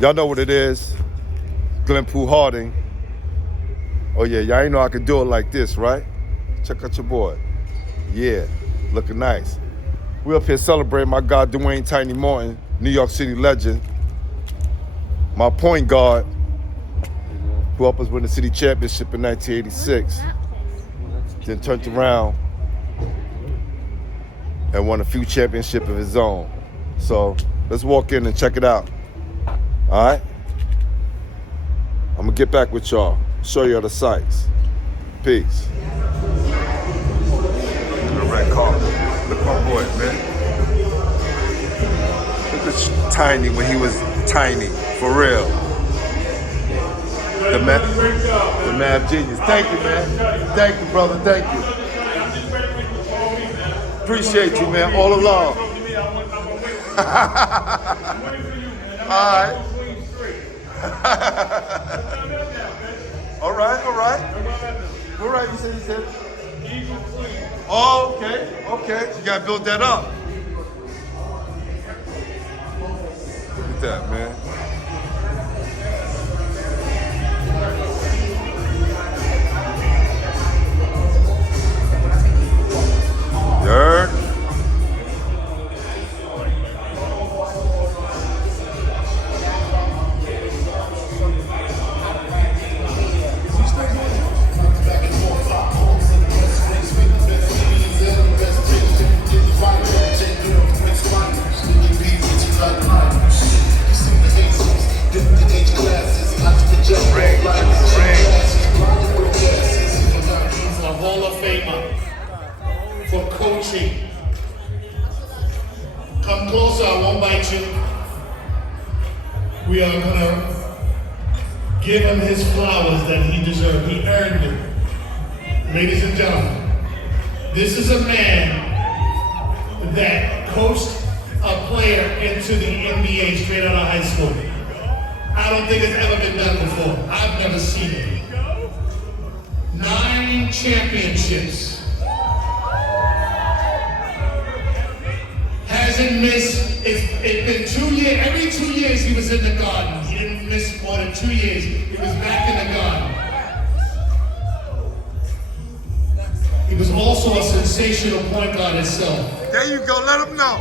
Y'all know what it is. Glenpool Harding. Oh yeah, y'all ain't know I could do it like this, right? Check out your boy. Yeah, looking nice. We up here celebrating my guy Dwayne Tiny Morton, New York City legend. My point guard, who helped us win the city championship in 1986. Then turned around and won a few championships of his own. So let's walk in and check it out. All right? I'm gonna get back with y'all, show you the sights. Peace. The red car. Look at my boy, man. Look at Tiny when he was tiny, for real. The math genius. Thank you, man. Thank you, brother. Thank you. Appreciate you, man. All along. All right. All right. All right, you said. Oh, okay. You gotta build that up. Look at that, man. Dirt. He's a Hall of Famer for coaching. Come closer, I won't bite you. We are gonna give him his flowers that he deserved. He earned it. Ladies and gentlemen, this is a man that coached a player into the NBA straight out of high school. I don't think it's ever been done before. I've never seen it. 9 championships. Hasn't missed, it's been 2 years, every 2 years he was in the Garden. He didn't miss more than 2 years. He was back in the Garden. He was also a sensational point guard himself. There you go, let him know.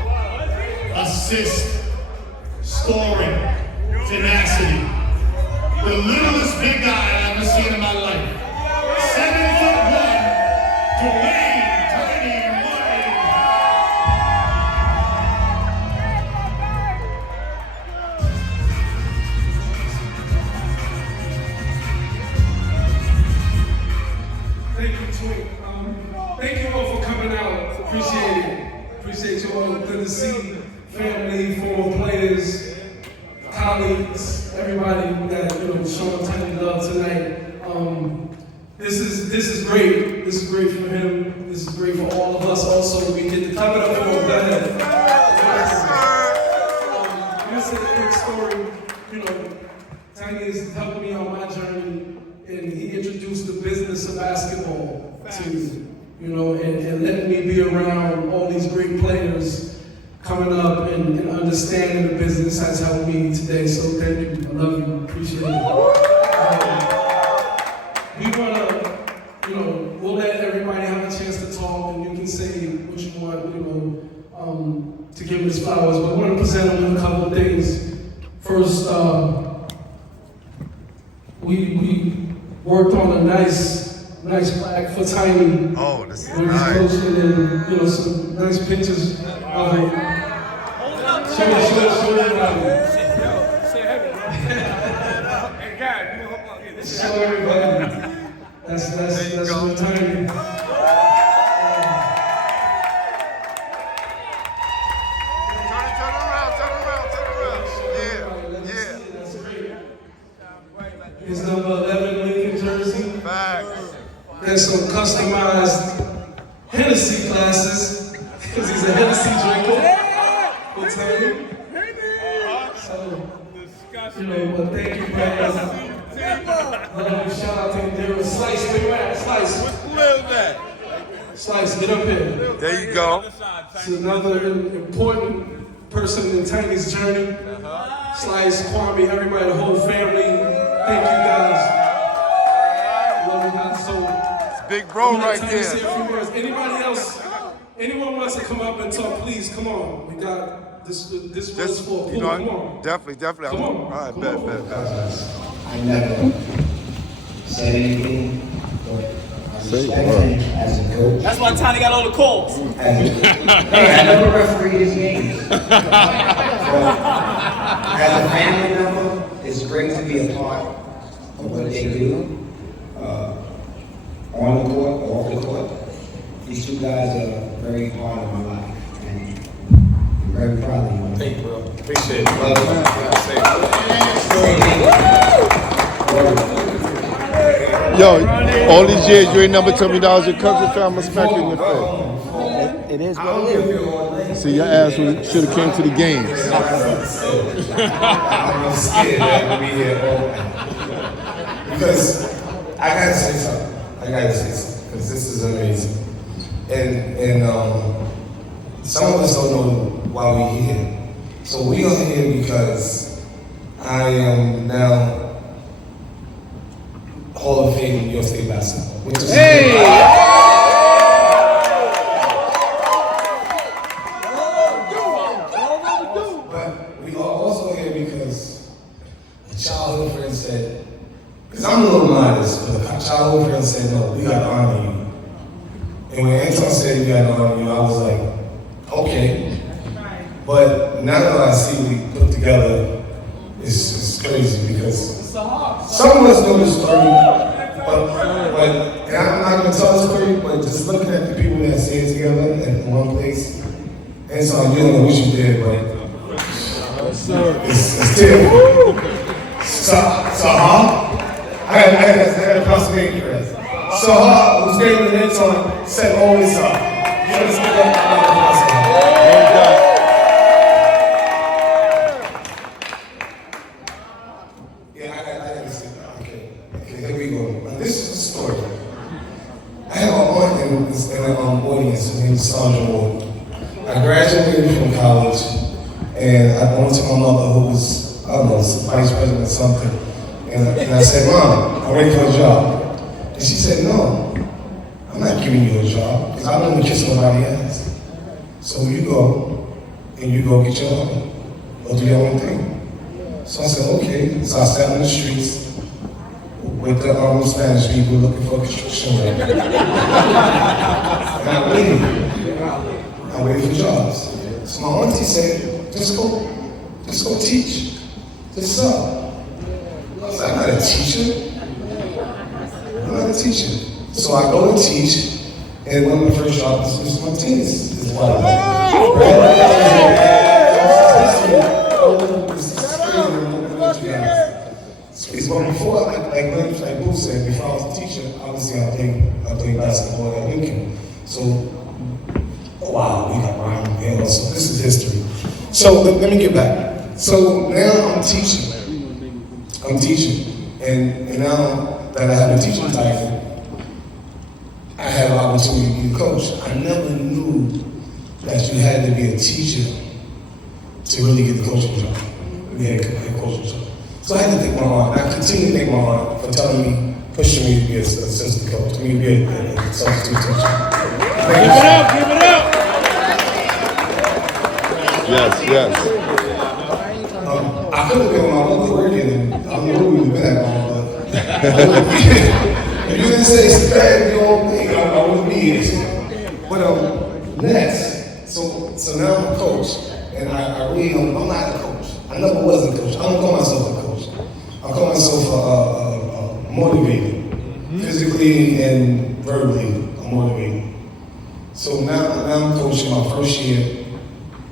Assist, scoring, tenacity. The littlest big guy I've ever seen in my life. 7'1", Dwayne Tiny Morton. Thank you, Dwayne. Thank you all for coming out. Appreciate it. Appreciate you all. Good to see family, former players, colleagues, everybody that showing tiny love tonight. This is great. This is great for him. This is great for all of us. Also, we get to clap it up for him. Here's a quick story. Tiny is helping me on my journey, and he introduced the business of basketball to me. And letting me be around all these great players coming up and understanding the business has helped me today. So thank you. I love you. Appreciate it. We want to, we'll let everybody have a chance to talk, and you can say what you want, to give him his flowers. But I want to present him with a couple of things. First, we worked on a nice plaque for Tiny. Oh, this is nice. Posted and some nice pictures of him. Show everybody. Show everybody. That's what Tiny. Turn around. Yeah. His number 11 Lincoln jersey. Facts. There's some customized Hennessy glasses, because he's a Hennessy drinker. For Tiny. So, but thank you, guys. Shout out to him. Slice, where you at? Slice. Where's that? Slice, get up here. There you go. It's another important person in Tiny's journey. Slice, Kwame, everybody, the whole family. Thank you guys. Love you guys so. Big bro right Say a few there. words. Anybody else? Anyone wants to come up and talk? Please come on. We got this was for You pool. Come know, on. definitely. Come on. All right, Come bet. on. I never said anything, but I respect him as a coach. That's why Tiny got all the calls. Hey, I never refereed his games. But as a family member, it's great to be a part of what they do on the court, off the court. These two guys are very part of my life, and I'm very proud of you. Thank you, bro. Appreciate it. Yo, all these years you ain't never told me that was your cousin, fam. I'ma smack you in the face. It is what it is. See, your ass should have came to the games. I'm scared that I'm gonna be here all night. Because I gotta say something. Because this is amazing. And some of us don't know why we're here. So we are here because I am now Hall of Fame in New York State basketball. Which is But we are also here because a childhood friend said, because I'm a little modest, but a childhood friend said, no, we gotta honor you. And when Anton said we gotta honor you, I was like, okay. But now that I see we put together, it's crazy because some of us know the story, but and I'm not gonna tell the story, but just looking at the people that say it together in one place, and so you don't know what you did, but it's terrible. So I got a possibility for that. So who's getting the next one said always up. You understand that? Yeah, I gotta say that. Okay, here we go. Now, this is the story. I have an aunt in an audience. Her name is Sandra Morton. I graduated from college, and I went to my mother, who was, I don't know, vice president or something. And I said, Mom, I'm ready for a job. And she said, no, I'm not giving you a job, because I don't want to kiss nobody else. So you go, and you go get your own, go do your own thing. So I said, okay. So I sat on the streets with the Spanish people looking for construction work. And I waited for jobs. So my auntie said, just go teach. Just so. I was like, I'm not a teacher. So I go and teach, and one of my first jobs was Martinez. Is what I But before, like Boo said, before I was a teacher, obviously I played basketball at Lincoln. So, wow, we got Ryan Hill. So this is history. So let me get back. So now I'm teaching. And now that I have a teaching title, I have an opportunity to be a coach. I never knew that you had to be a teacher to really get the coaching job. We had a coaching job. So I had to thank my aunt. I continue to thank my aunt for telling me, pushing me to be an assistant coach, to be a substitute teacher. Give it up! Yes. I could have been on my own working, and I don't know who we would have been at long, but if you didn't say it's bad, your own thing, I wouldn't be here. But next, so now I'm a coach, and I really don't, I'm not a coach. I never was a coach. I don't call myself a coach. I call myself motivated, physically and verbally. I'm motivated. So now I'm coaching my first year.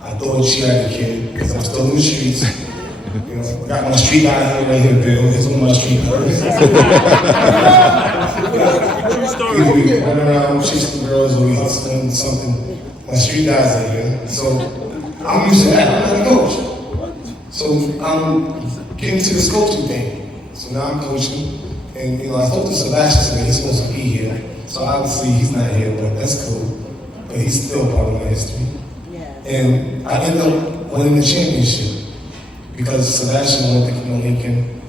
I thought she had a kid because I'm still in the streets. You know, I got my street guy right here, Bill. He's on my street first. We run around chasing girls or we hustling something. My street guys are here. So I'm used to that. I'm not a coach. So I'm getting to this coaching thing. So now I'm coaching. And I spoke to Sebastian today. He's supposed to be here. So obviously he's not here, but that's cool. But he's still part of my history. And I ended up winning the championship. because Sebastian wanted to come on Lincoln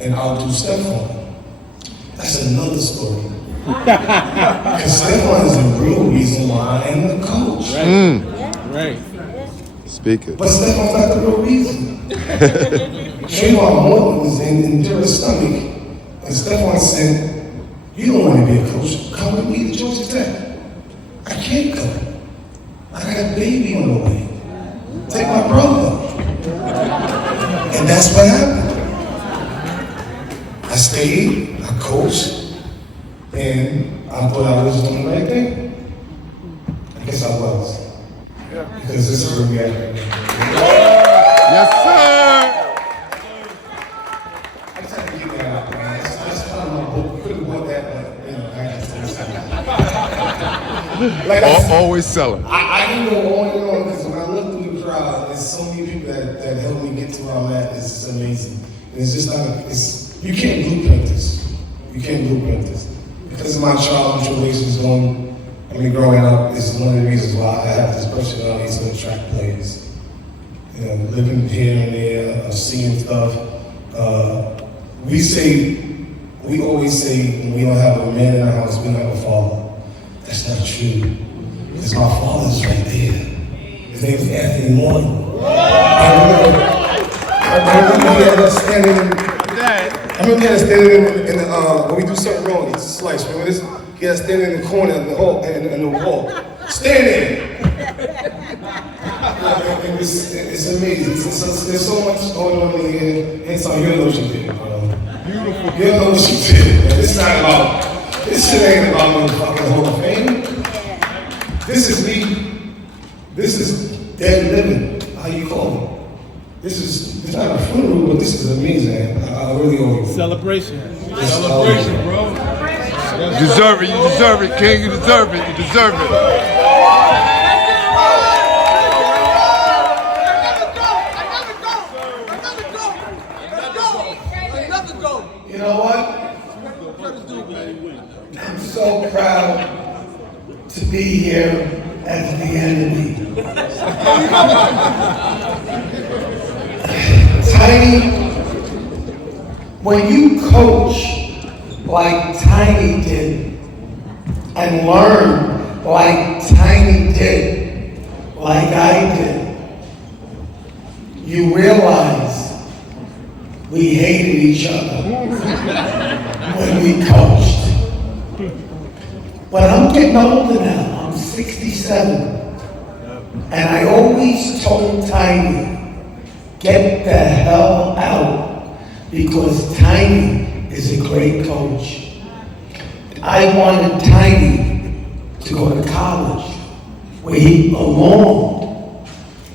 and outdo Stephon. That's another story. Because Stephon is the real reason why I am the coach. Right. Speak it. But Stephon's not the real reason. Trayvon Morton was in Dura's stomach, and Stephon said, "You don't want to be a coach. Come with me to Georgia Tech." I can't come. I got a baby on the way. Take my brother. And that's what happened. I stayed, I coached, and I thought I was doing the right thing. I guess I was. Because this is where we at right now. Yes, sir. I just had to get that out, man. That's part of my book. You could have bought that, but I just didn't say like Always selling. I can go on and on because when I look through the crowd, there's so many people that helped me get to where I'm at. It's just amazing. And it's just not, you can't blueprint this. You can't blueprint this. Because of my trials and tribulations growing up is one of the reasons why I have this personality to attract players. You know, living here and there, seeing stuff. We always say when we don't have a man in the house, we don't have a father. That's not true. Because my father's right there. His name is Anthony Morton. I remember he had us standing in the when we do something wrong, it's a slice. Remember this? He had us standing in the corner of the hall, in the wall. Stand there! It's amazing. There's so much going on in here. And so you know what you did. Beautiful. You know what you did. This shit ain't about no fucking Hall of Fame. This is me. This is dead living. How you call it? It's not a funeral, but this is amazing. I really owe you. Celebration. Celebration, bro. You deserve it. You deserve it, King. You deserve it. You deserve it. You know what? I'm so proud to be here as the enemy. Tiny, when you coach like Tiny did and learn like Tiny did, like I did, you realize we hated each other when we coached. But I'm getting older now, I'm 67. And I always told Tiny, get the hell out, because Tiny is a great coach. I wanted Tiny to go to college, where he belonged,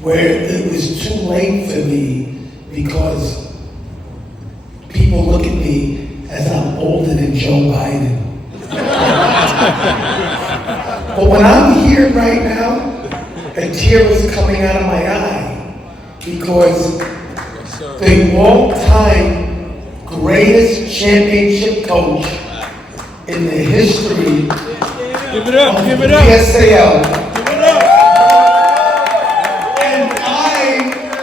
where it was too late for me, because people look at me as I'm older than Joe Biden. But when I'm here right now, a tear is coming out of my eye, because the all-time greatest championship coach in the history Give it up. of Give the it up. PSAL. Give it up. And I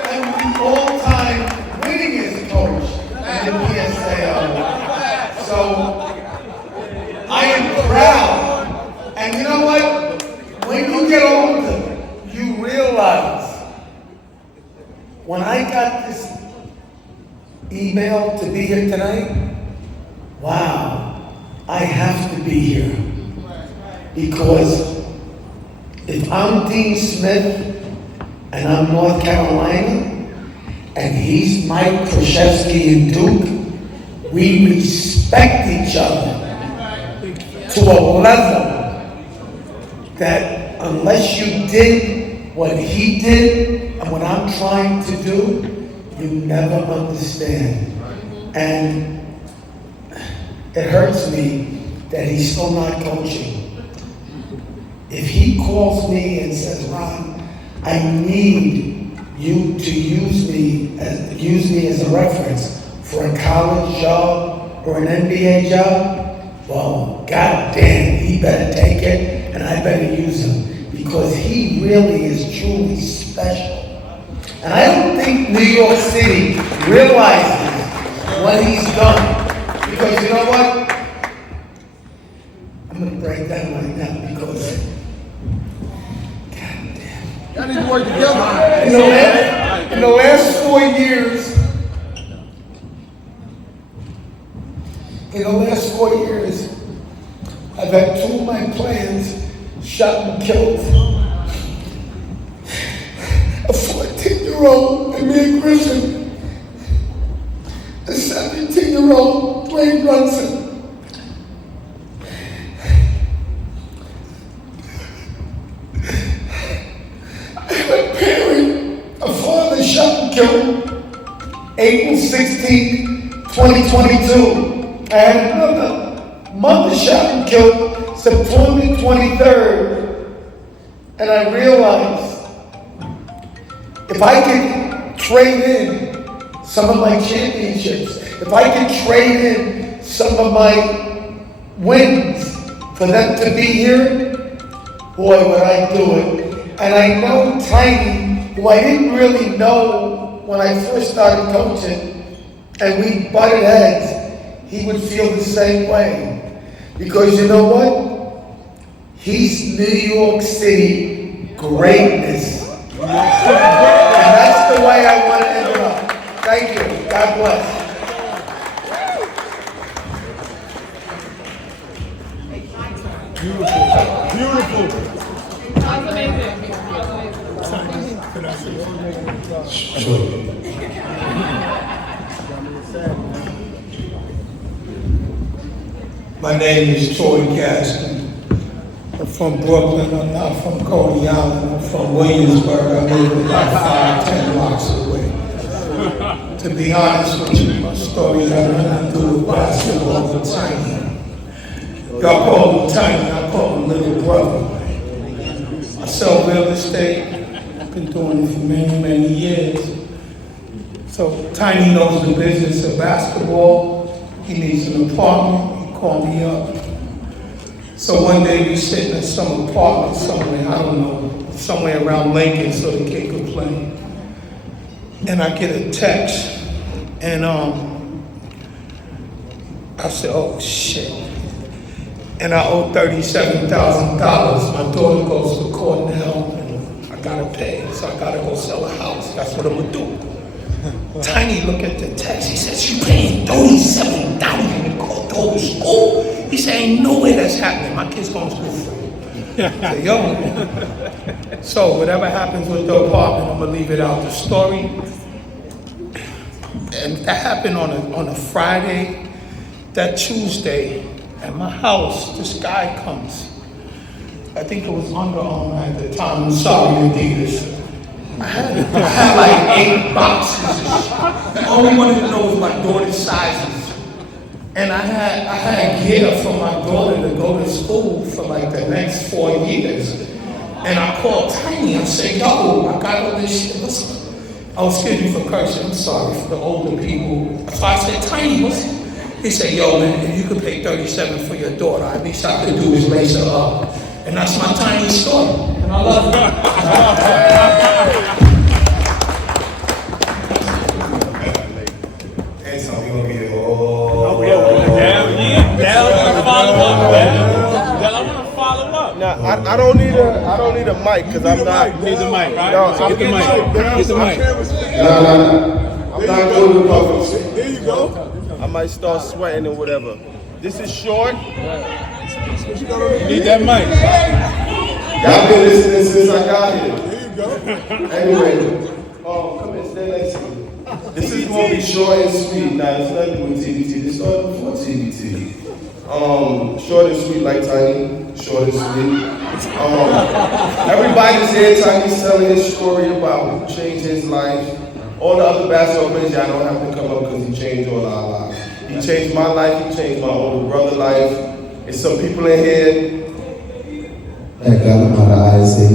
am the all-time winningest coach in the PSAL. So I am proud. And you know what? When you get older, you realize, when I got this email to be here tonight, wow, I have to be here. Because if I'm Dean Smith and I'm North Carolina, and he's Mike Krzyzewski and Duke, we respect each other to a level that unless you did what he did and what I'm trying to do, you never understand. And it hurts me that he's still not coaching. If he calls me and says, Ron, I need you to use me as a reference for a college job or an NBA job, well, goddamn, he better take it and I better use him, because he really is truly special. And I don't think New York City realizes what he's done. Because you know what? I'm gonna break down right now because, goddamn. Y'all need to work together. In the last 4 years, I've had 2 of my players shot and killed. A 14-year-old, Amir Griffin, a 17-year-old, Dwayne Brunson. I have a parent, a father shot and killed April 16, 2022. I had another mother shot and killed September 23rd. And I realized if I could trade in some of my championships, if I could trade in some of my wins for them to be here, boy, would I do it. And I know Tiny, who I didn't really know when I first started coaching, and we butted heads, he would feel the same way. Because you know what? He's New York City greatness. And that's the way I want to end it up. Thank you. God bless. Beautiful. Sure. My name is Troy Gaston. I'm from Brooklyn. I'm not from Coney Island. I'm from Williamsburg. I live about 5-10 blocks away. To be honest with you, my story has nothing to do with basketball with Tiny. Y'all call him Tiny, I call him Little Brother. I sell real estate. I've been doing it for many, many years. So Tiny knows the business of basketball. He needs an apartment. He called me up. So one day we sitting in some apartment somewhere, I don't know, somewhere around Lincoln so the kid could play. And I get a text, and I said, oh shit. And I owe $37,000. My daughter goes to court now, and I gotta pay, so I gotta go sell a house. That's what I'm gonna do. Tiny look at the text, he says, you paying $37,000 to go to school? He said, ain't no way that's happening. My kid's going to school free. I said, yo. So whatever happens with the apartment, I'm gonna leave it out the story. And that happened on a Friday. That Tuesday, at my house, this guy comes. I think it was Under Armour at the time. I'm sorry, Adidas. I had like 8 boxes. The only one to know was my daughter's sizes. And I had gear for my daughter to go to school for like the next 4 years. And I called Tiny and said, yo, I got all this shit. Excuse me for cursing, I'm sorry for the older people. So I said, Tiny, he said, yo man, if you could pay $37 for your daughter, at least I could do is lace her up. And that's my Tiny story. And I love it. And so we gonna be Now, I don't need a mic because I'm not. Need the mic, right? No, So get the mic. Get the mic. No. I'm not good with puffins. There you go. I might start sweating or whatever. This is short. Need that mic. Y'all been listening since I got here. There you go. Anyway, come and stay next to me. This is gonna be short and sweet. Now, it's nothing with TBT. This started before TBT. Short and sweet like Tiny. Short and sweet. Everybody's here. Tiny's telling his story about who changed his life. All the other basketball players, y'all don't have to come up because he changed all our lives. He changed my life. He changed my older brother's life. And some people in here that got him out of ISA.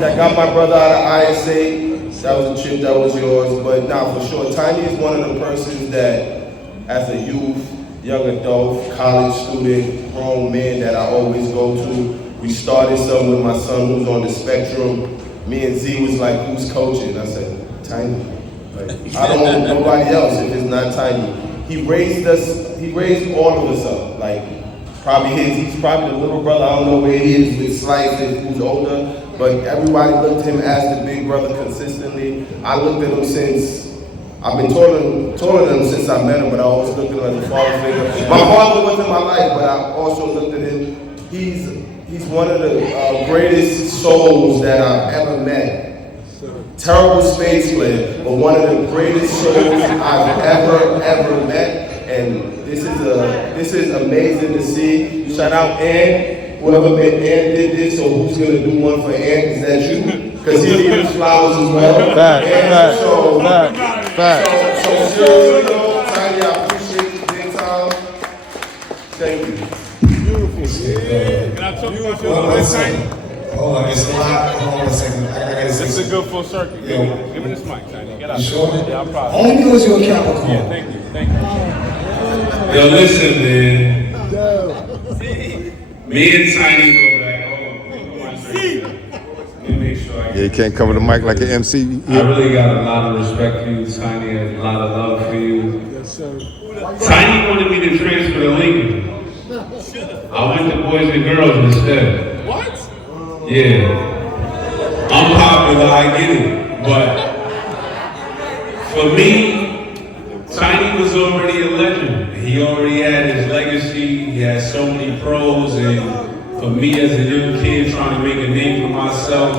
That got my brother out of ISA. That was a trip, that was yours. But now for sure, Tiny is one of the persons that, as a youth, young adult, college student, grown man that I always go to. We started something with my son who's on the spectrum, me and Z was like, who's coaching? I said, Tiny. Like, I don't want nobody else if it's not Tiny. He raised all of us up. Like, he's probably the little brother, I don't know where he is with Slice, who's older, but everybody looked at him as the big brother consistently. I looked at him I've been taller than him since I met him, but I always looked at him as a father figure. My father was in my life, but I also looked at him. He's one of the greatest souls that I've ever met. Terrible spades player, but one of the greatest souls I've ever met. And this is amazing to see. Shout out Ann, whoever Ann did this, so who's gonna do one for Ann? Is that you? Because he needs flowers as well. Fact. So seriously though, Tiny, I appreciate you big time. Thank you. Beautiful. Can I talk about your Hold on a second. Hold on, it's a lot. Hold on a second. I gotta say This is a something. good full circuit. Yo. Give me this mic, Tiny. Get out. You sure? Yeah, I'm proud. Only because you're a Capricorn. Yeah, thank you. Yo, listen, man. Me and Tiny go back home. Let me make sure I Yeah, you can't cover the mic like an MC. I really got a lot of respect for you, Tiny, and a lot of love for you. Yes, sir. Tiny wanted me to transfer to Lincoln. I went to Boys and Girls instead. What? Yeah. I'm popular, I get it. But for me, Tiny was already a legend. He already had his legacy. He had so many pros. And for me as a young kid trying to make a name for myself,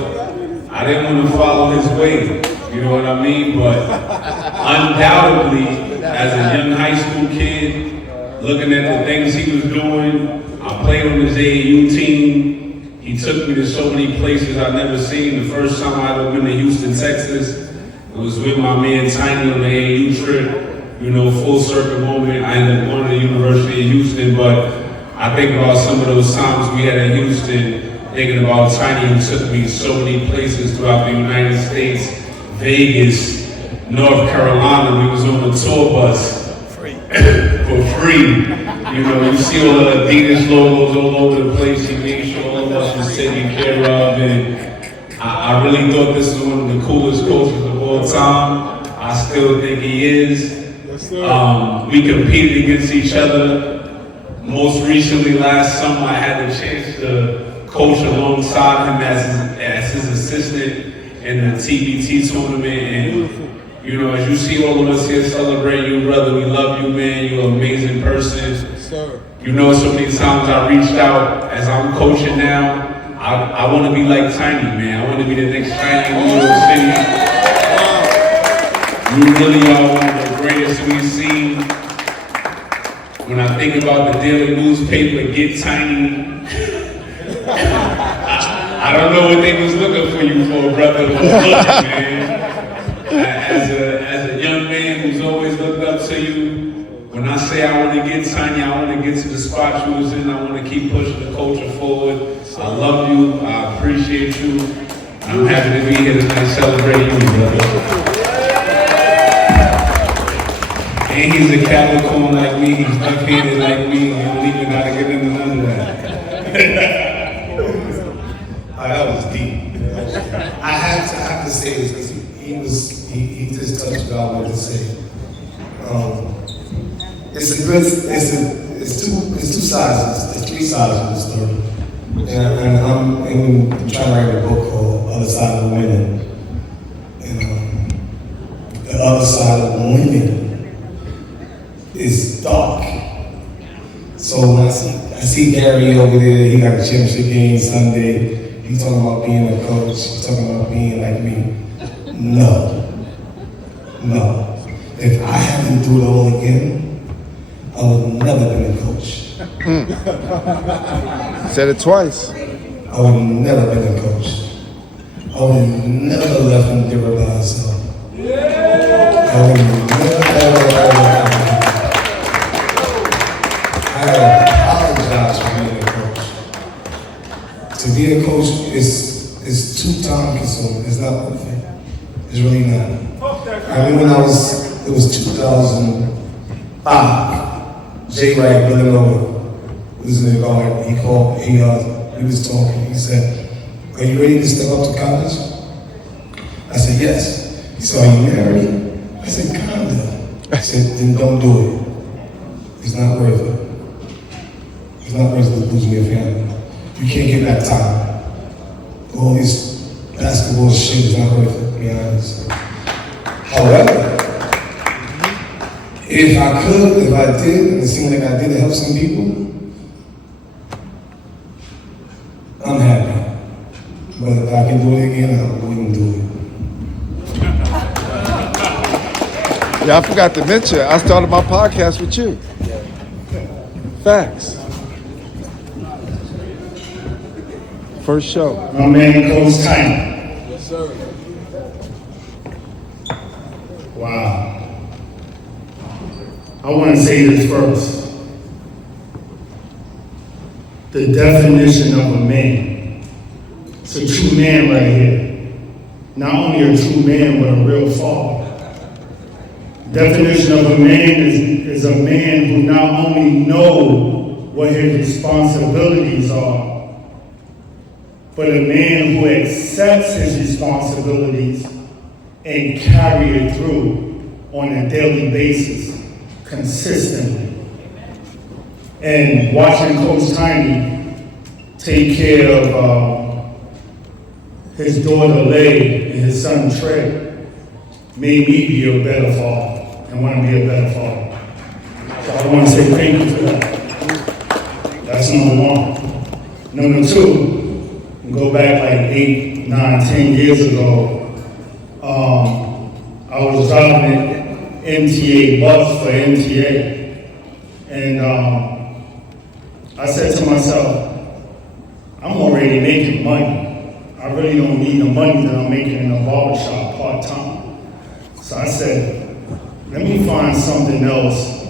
I didn't want to follow his way. You know what I mean? But undoubtedly, as a young high school kid, looking at the things he was doing, I played on his AAU team. He took me to so many places I'd never seen. The first time I ever been to Houston, Texas, it was with my man Tiny on the AAU trip. You know, full circle moment. I ended up going to the University of Houston, but I think about some of those times we had in Houston, thinking about Tiny who took me so many places throughout the United States, Vegas, North Carolina. We was on a tour bus for free. You know, you see all the Adidas logos all over the place. He made sure all of us was taken care of, and I really thought this was one of the coolest coaches of all time. I still think he is. Yes, sir. We competed against each other. Most recently, last summer, I had the chance to coach alongside him as his assistant in the TBT tournament. And you know, as you see all of us here celebrate you, brother, we love you, man. You're an amazing person. Sir. You know, so many times I reached out as I'm coaching now. I want to be like Tiny, man. I want to be the next Tiny in New York City. You really are one of the greatest we've seen. When I think about the daily newspaper, Get Tiny, I don't know what they was looking for you for, brother. But look, man, as a young man who's always looked up to you, when I say I want to get Tiny, I want to get to the spot you was in. I want to keep pushing the culture forward. I love you. I appreciate you. I'm happy to be here tonight celebrating you, brother. And he's a Capricorn like me. He's left-handed like me. You don't even got to get into none of that. That was deep. I have to say this because he just touched what I wanted to say. It's two sides. There's three sides of the story. And I'm trying to write a book called Other Side of Women. And the other side of women is dark. So when I see Gary over there, he got a championship game Sunday. He's talking about being a coach. He's talking about being like me. No. If I had to do it all again, I would never been a coach. Said it twice. I would never been a coach. I would never left him there by himself. I would never, ever. I apologize for being a coach. To be a coach is too time consuming. It's not worth it. It's really not. I remember when it was 2005. Jay Wright, Villanova, was in the garden. He called, he was talking. He said, "Are you ready to step up to college?" I I said, yes. He said, are you married? I said, kinda. I said, then don't do it. It's not worth it. It's not worth it losing your family. You can't get back time. All this basketball shit is not worth it, to be honest. However, if I could, if I did, and it seemed like I did help some people, I'm happy. But if I can do it again, I wouldn't do it. Yeah, I forgot to mention, I started my podcast with you. Facts. First show. My man, Coach Tiny. Yes, sir. Wow. I want to say this first. The definition of a man. It's a true man right here. Not only a true man, but a real father. Definition of a man is a man who not only knows what his responsibilities are, but a man who accepts his responsibilities and carry it through on a daily basis, consistently. And watching Coach Tiny take care of his daughter Lay and his son Trey made me be a better father and want to be a better father. So I want to say thank you for that. That's number one. Number two, go back like 8, 9, 10 years ago, I was driving an MTA bus for MTA, and I said to myself, I'm already making money. I really don't need the money that I'm making in a barbershop part-time. So I said, let me find something else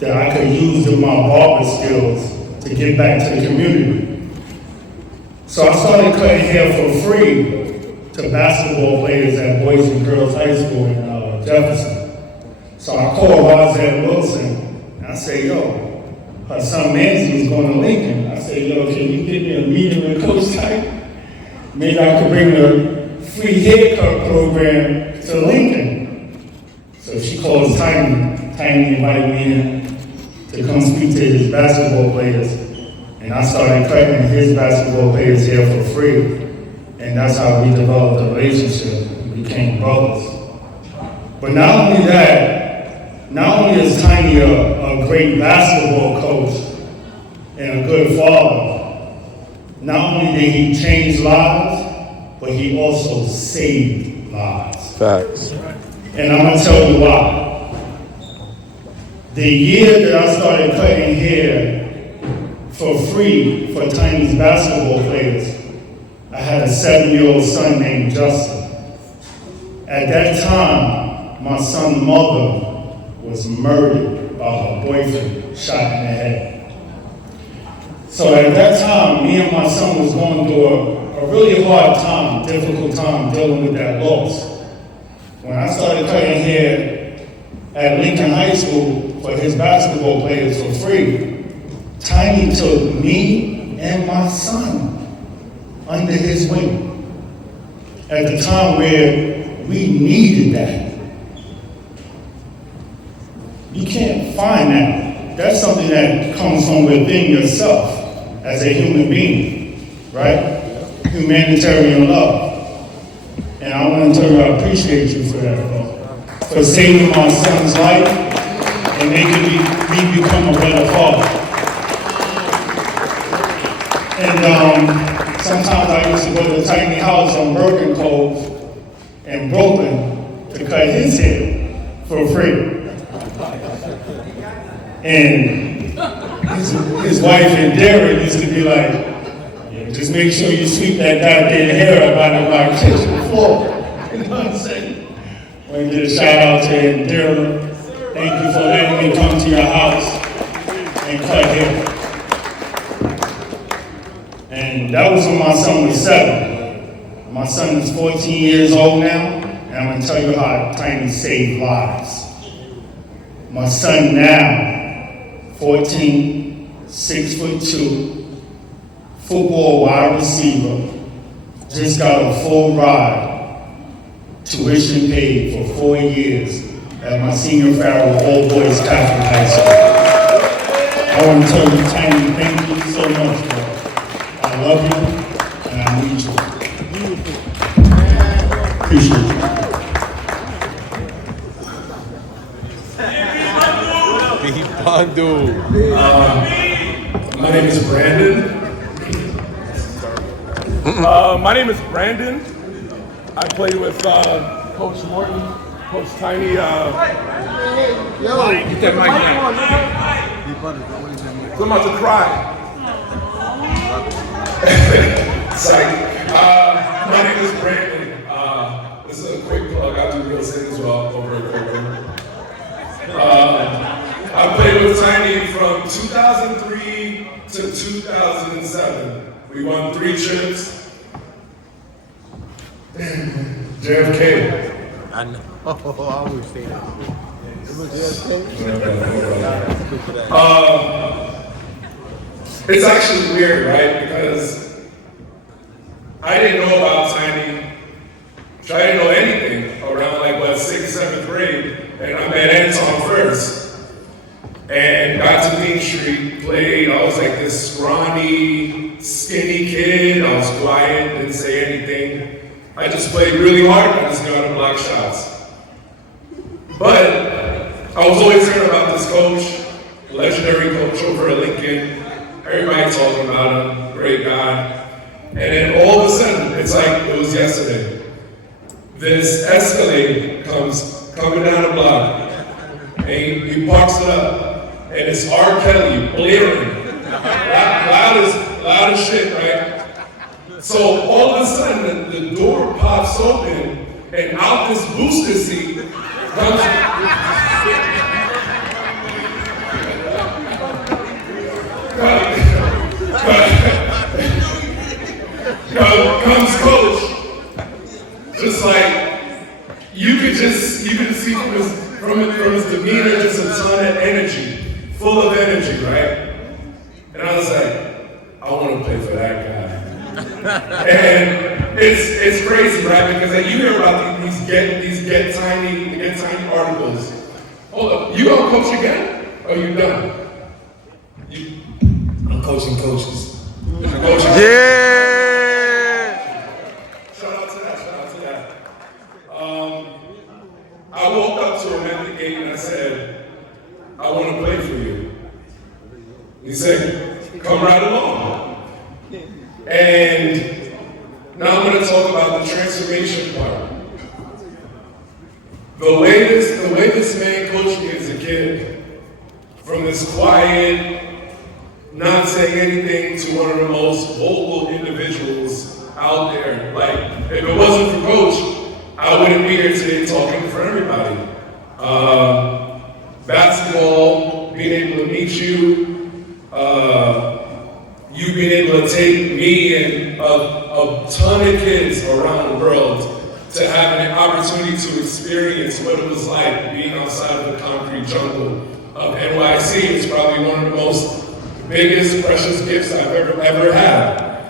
that I could use with my barber skills to give back to the community. So I started cutting hair for free to basketball players at Boys and Girls High School in Jefferson. So I called Rosette Wilson, and I said, yo, her son Manzi was going to Lincoln. I said, yo, can you get me a meeting with Coach Tiny? Maybe I could bring the free haircut program to Lincoln. So she calls Tiny. Tiny invited me in to come speak to his basketball players. And I started cutting his basketball players' hair for free. And that's how we developed a relationship. We became brothers. But not only that, not only is Tiny a great basketball coach and a good father, not only did he change lives, but he also saved lives. Facts. And I'm gonna tell you why. The year that I started cutting hair for free for Tiny's basketball players, I had a 7-year-old son named Justin. At that time, my son's mother was murdered by her boyfriend, shot in the head. So at that time, me and my son was going through a really hard time, difficult time dealing with that loss. When I started cutting hair at Lincoln High School for his basketball players for free, Tiny took me and my son under his wing at the time where we needed that. You can't find that. That's something that comes from within yourself as a human being, right? Humanitarian love. And I want to tell you I appreciate you for that, bro. For saving my son's life and making me become a better father. And sometimes I used to go to the tiny house on Bergen Cove in Brooklyn to cut his hair for free. And his wife and Darren used to be like, just make sure you sweep that goddamn hair up out of my kitchen floor. You know what I'm saying? I want to give a shout out to Darren. Thank you for letting me come to your house and cut hair. And that was when my son was 7. My son is 14 years old now, and I'm going to tell you how Tiny saved lives. My son now, 14, 6'2", football wide receiver, just got a full ride tuition paid for 4 years at my senior Farrell All Boys Catholic High School. I want to tell you, Tiny, thank you so much, bro. I love you, and I need you. Appreciate you. My name is Brandon. My name is Brandon. I play with Coach Morton, Coach Tiny. Get that mic down. I'm about to cry. My name is Brandon. This is a quick plug. I do real estate as well over at Morton. I played with Tiny from 2003 to 2007. We won 3 trips. JFK. I know. I always say that. It's actually weird, right? Because I didn't know about Tiny. I didn't know anything around like 6th, 7th grade, and I met Anton first. And got to Main Street, played. I was like this scrawny, skinny kid. I was quiet, didn't say anything. I just played really hard. I just got to block shots. But I was always hearing about this coach, legendary coach over at Lincoln. Everybody talking about him, great guy. And then all of a sudden, it's like it was yesterday. This Escalade comes coming down the block, and he parks it up. And it's R. Kelly blaring, loud as shit, right? So all of a sudden, the door pops open, and out this booster seat comes Coach. Just like you could see from his demeanor, just a ton of energy. Full of energy, right? And I was like, I want to play for that guy. And it's crazy, right? Because like, you hear about these get tiny articles. Hold up, you gonna coach again? Or you done? I'm coaching coaches. Yeah! Shout out to that. I walked up to him at the gate and I said, I want to play for you. He said, come right along. And now I'm going to talk about the transformation part. The way this man coached me as a kid, from this quiet, not saying anything to one of the most vocal individuals out there. Like, if it wasn't for Coach, I wouldn't be here today talking for everybody. Basketball, being able to meet you, you being able to take me and a ton of kids around the world to have an opportunity to experience what it was like being outside of the concrete jungle of NYC is probably one of the most biggest, precious gifts I've ever had.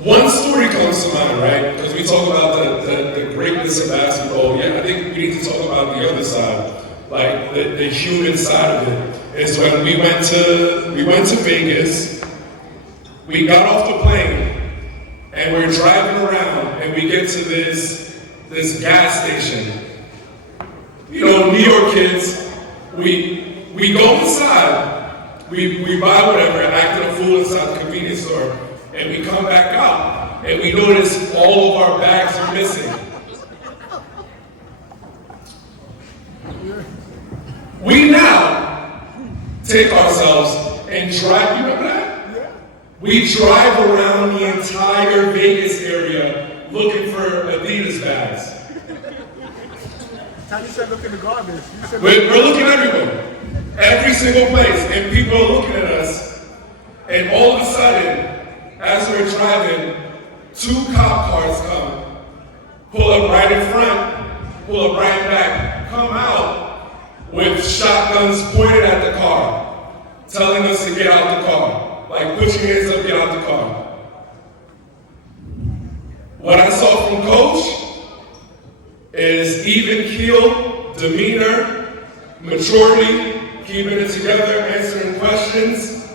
One story comes to mind, right? Because we talk about the greatness of basketball. Yeah, I think we need to talk about the other side, like the human side of it. It's when we went to Vegas. We got off the plane, and we're driving around, and we get to this gas station. You know, New York kids, we go inside, we buy whatever, and act a fool inside the convenience store. And we come back out, and we notice all of our bags are missing. We now take ourselves and drive, you remember that? We drive around the entire Vegas area looking for Adidas bags. You said look in the garbage. We're looking everywhere, every single place, and people are looking at us, and all of a sudden, as we're driving, 2 cop cars come, pull up right in front, pull up right back, come out with shotguns pointed at the car, telling us to get out the car. Like, put your hands up, get out the car. What I saw from Coach is even keel, demeanor, maturity, keeping it together, answering questions,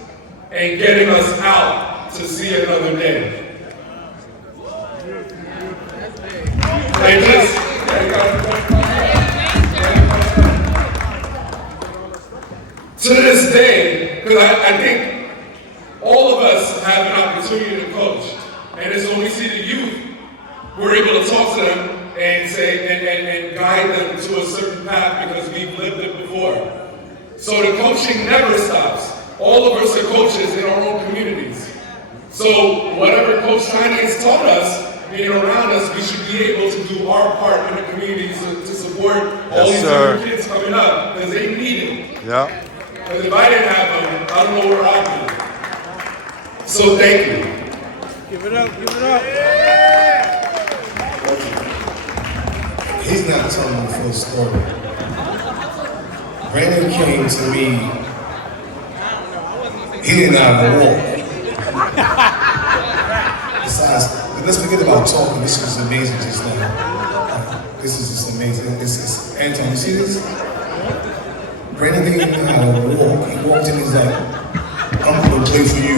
and getting us out to see another day. And just, to this day, because I think all of us have an opportunity to coach, and it's when we see the youth, we're able to talk to them and say and guide them to a certain path because we've lived it before. So the coaching never stops. All of us are coaches in our own communities. So whatever Coach Tiny has taught us, being around us, we should be able to do our part in the communities to support all these other kids coming up because they need it. Yeah. Because if I didn't have them, I don't know where I'd be. So thank you. Give it up, give it up. He's not telling the full story. Brandon came to me, he didn't know how to walk. Besides, let's forget about talking. This was amazing just now. This is just amazing. This is, Anton, you see this? Brandon didn't know how to walk. He walked in, he's like, I'm gonna play for you.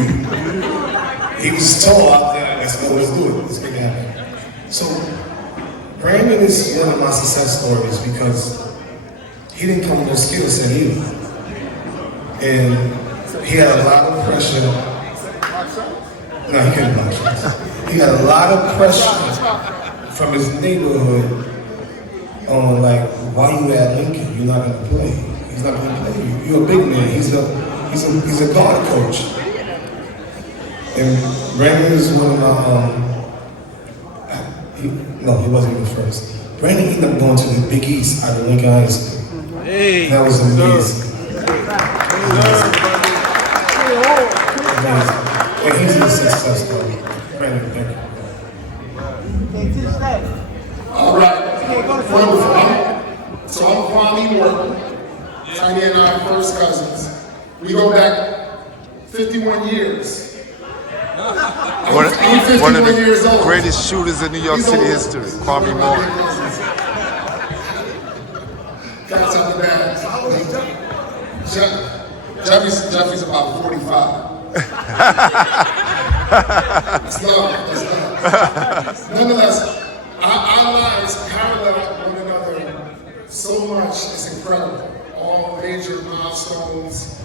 He was tall out there, let's go, let's do it, let's make it happen. So, Brandon is one of my success stories because he didn't come with no skill set either. And he had a lot of pressure. No, he couldn't box. He had a lot of pressure from his neighborhood on like, why you at Lincoln? You're not gonna play. He's not gonna play you. You're a big man. He's a guard coach. And Brandon is one of my no, he wasn't the first. Brandon ended up going to the Big East out of Lincoln High School. Hey, that was amazing. Amazing. And he's a success story. Brandon, thank you. All right, wonderful. So I'm Kwame Morton. Tiny and I are first cousins. We go back 51 years. One of the years old. greatest shooters in New York City history, Kwame Morton. That's out the bag. Jeffrey's about 45. It's love. Nonetheless, our lives parallel one another so much. It's incredible. All major milestones.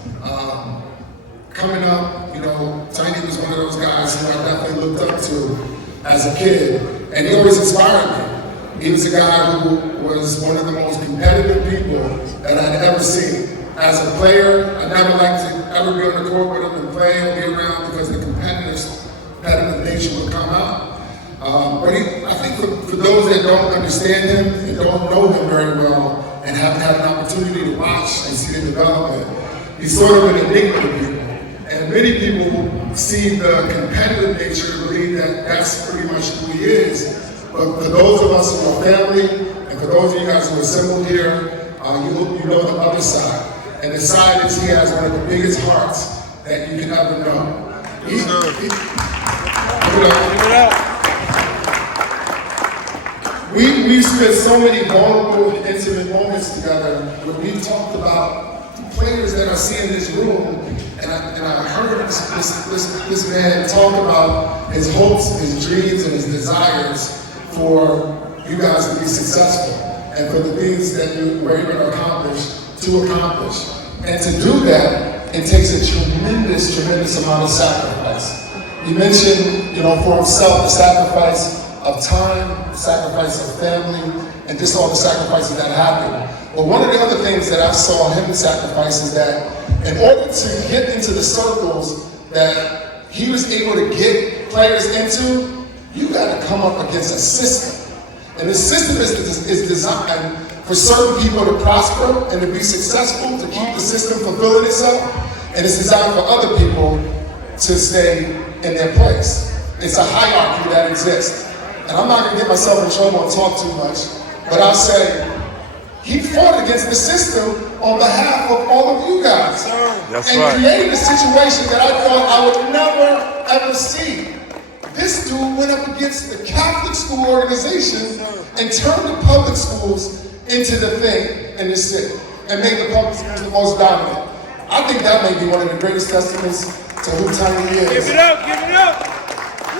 Coming up, you know, Tiny was one of those guys who I definitely looked up to as a kid, and he always inspired me. He was a guy who was one of the most competitive people that I'd ever seen. As a player, I never liked to ever be on the court with him and play or be around because the competitive nature would come out. But I think for those that don't understand him and don't know him very well and haven't had an opportunity to watch and see the development, he's sort of an enigma to people. And many people see the competitive nature and believe that that's pretty much who he is. But for those of us who are family, and for those of you guys who are assembled here, you know the other side. And the side is he has one of the biggest hearts that you can ever know. We've spent so many vulnerable, intimate moments together where we talked about players that are seeing this room, and I heard this man talk about his hopes, his dreams, and his desires for you guys to be successful, and for the things that you were able to accomplish. And to do that, it takes a tremendous amount of sacrifice. You mentioned, for himself, the sacrifice of time, the sacrifice of family, and just all the sacrifices that happened. But one of the other things that I saw him sacrifice is that in order to get into the circles that he was able to get players into, you got to come up against a system. And the system is designed for certain people to prosper and to be successful, to keep the system fulfilling itself, and it's designed for other people to stay in their place. It's a hierarchy that exists. And I'm not gonna get myself in trouble and talk too much, but I'll say, he fought against the system on behalf of all of you guys. That's and right. created a situation that I thought I would never, ever see. This dude went up against the Catholic school organization and turned the public schools into the thing in the city and made the public schools the most dominant. I think that may be one of the greatest testaments to who Tiny is. Give it up, give it up.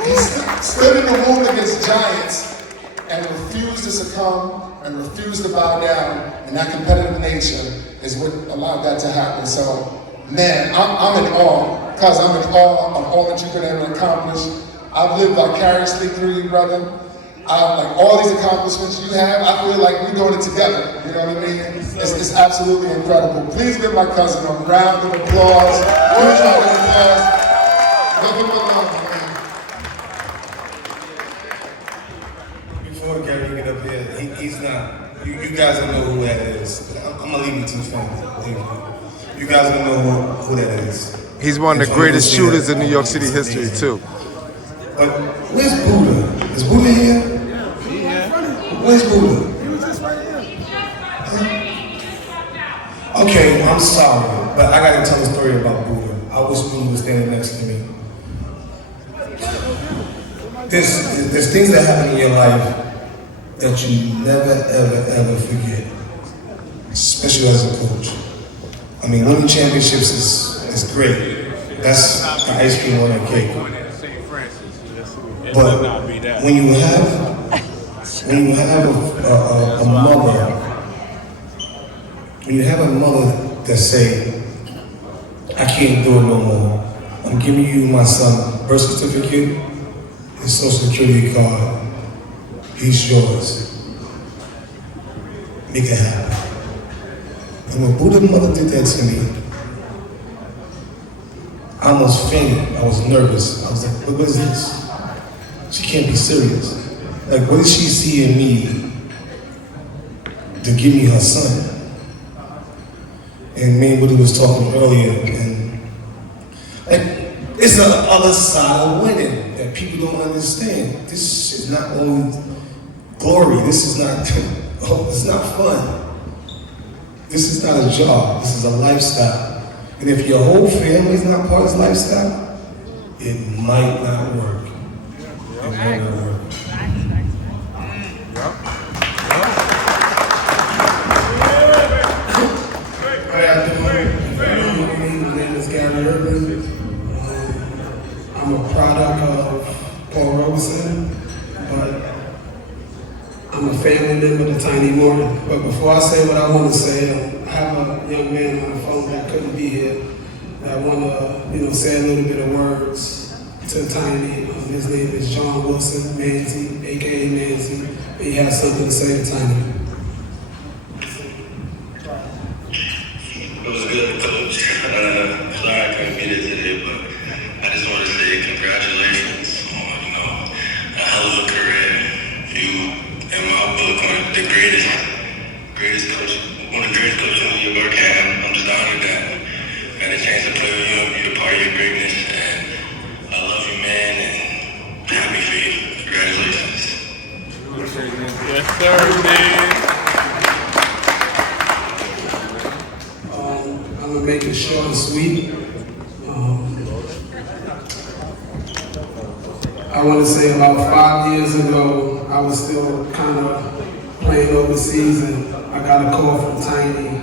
He stood in the room against giants and refused to succumb and refused to bow down, and that competitive nature is what allowed that to happen. So, man, I'm in awe, cause I'm in awe of all that you've been able to accomplish. I've lived vicariously through you, brother. Like all these accomplishments you have, I feel like we're doing it together. You know what I mean? It's absolutely incredible. Please give my cousin a round of applause. Huge round of applause. Give him a love, man. Before Gary get up here, he's not. You guys don't know who that is. I'm gonna leave you to his family. You guys don't know who that is. He's one of the greatest shooters in New York City history, too. But where's Buddha? Is Buddha here? Where's Buddha? Okay, I'm sorry, but I gotta tell a story about Buddha. I wish Buddha was standing next to me. There's things that happen in your life that you never, ever forget, especially as a coach. I mean, winning championships is great. That's the ice cream on that cake. But when you have a mother, when you have a mother that say, I can't do it no more, I'm giving you my son birth certificate, his social security card, he's yours. Make it happen. And when Buddha's mother did that to me, I almost fainted. I was nervous. I was like, what is this? She can't be serious. Like, what did she see in me to give me her son? And me and Woody was talking earlier, and like, it's the other side of winning that people don't understand. This is not only glory. This is not, it's not fun. This is not a job. This is a lifestyle. And if your whole family is not part of this lifestyle, it might not work. It might not work. My name is Gary Urban. I'm a product of Paul Robeson, but I'm a family member of Tiny Morton. But before I say what I want to say, I have a young man on the phone that couldn't be here. That I want to, say a little bit of words to Tiny. His name is John Wilson, Manzi, aka Manzi. And he has something to say to Tiny. It was good, Coach. Sorry I couldn't be there today, but I just want to say congratulations on, a hell of a career. You, in my book, are the greatest coach, one of the greatest coaches in New York, and I'm just honored that I had a chance to play with you and be a part of your greatness. And I love you, man, and happy for you. Congratulations. Yes, sir, man. I'm gonna make it short and sweet. I want to say about 5 years ago, I was still kind of playing overseas, and I got a call from Tiny,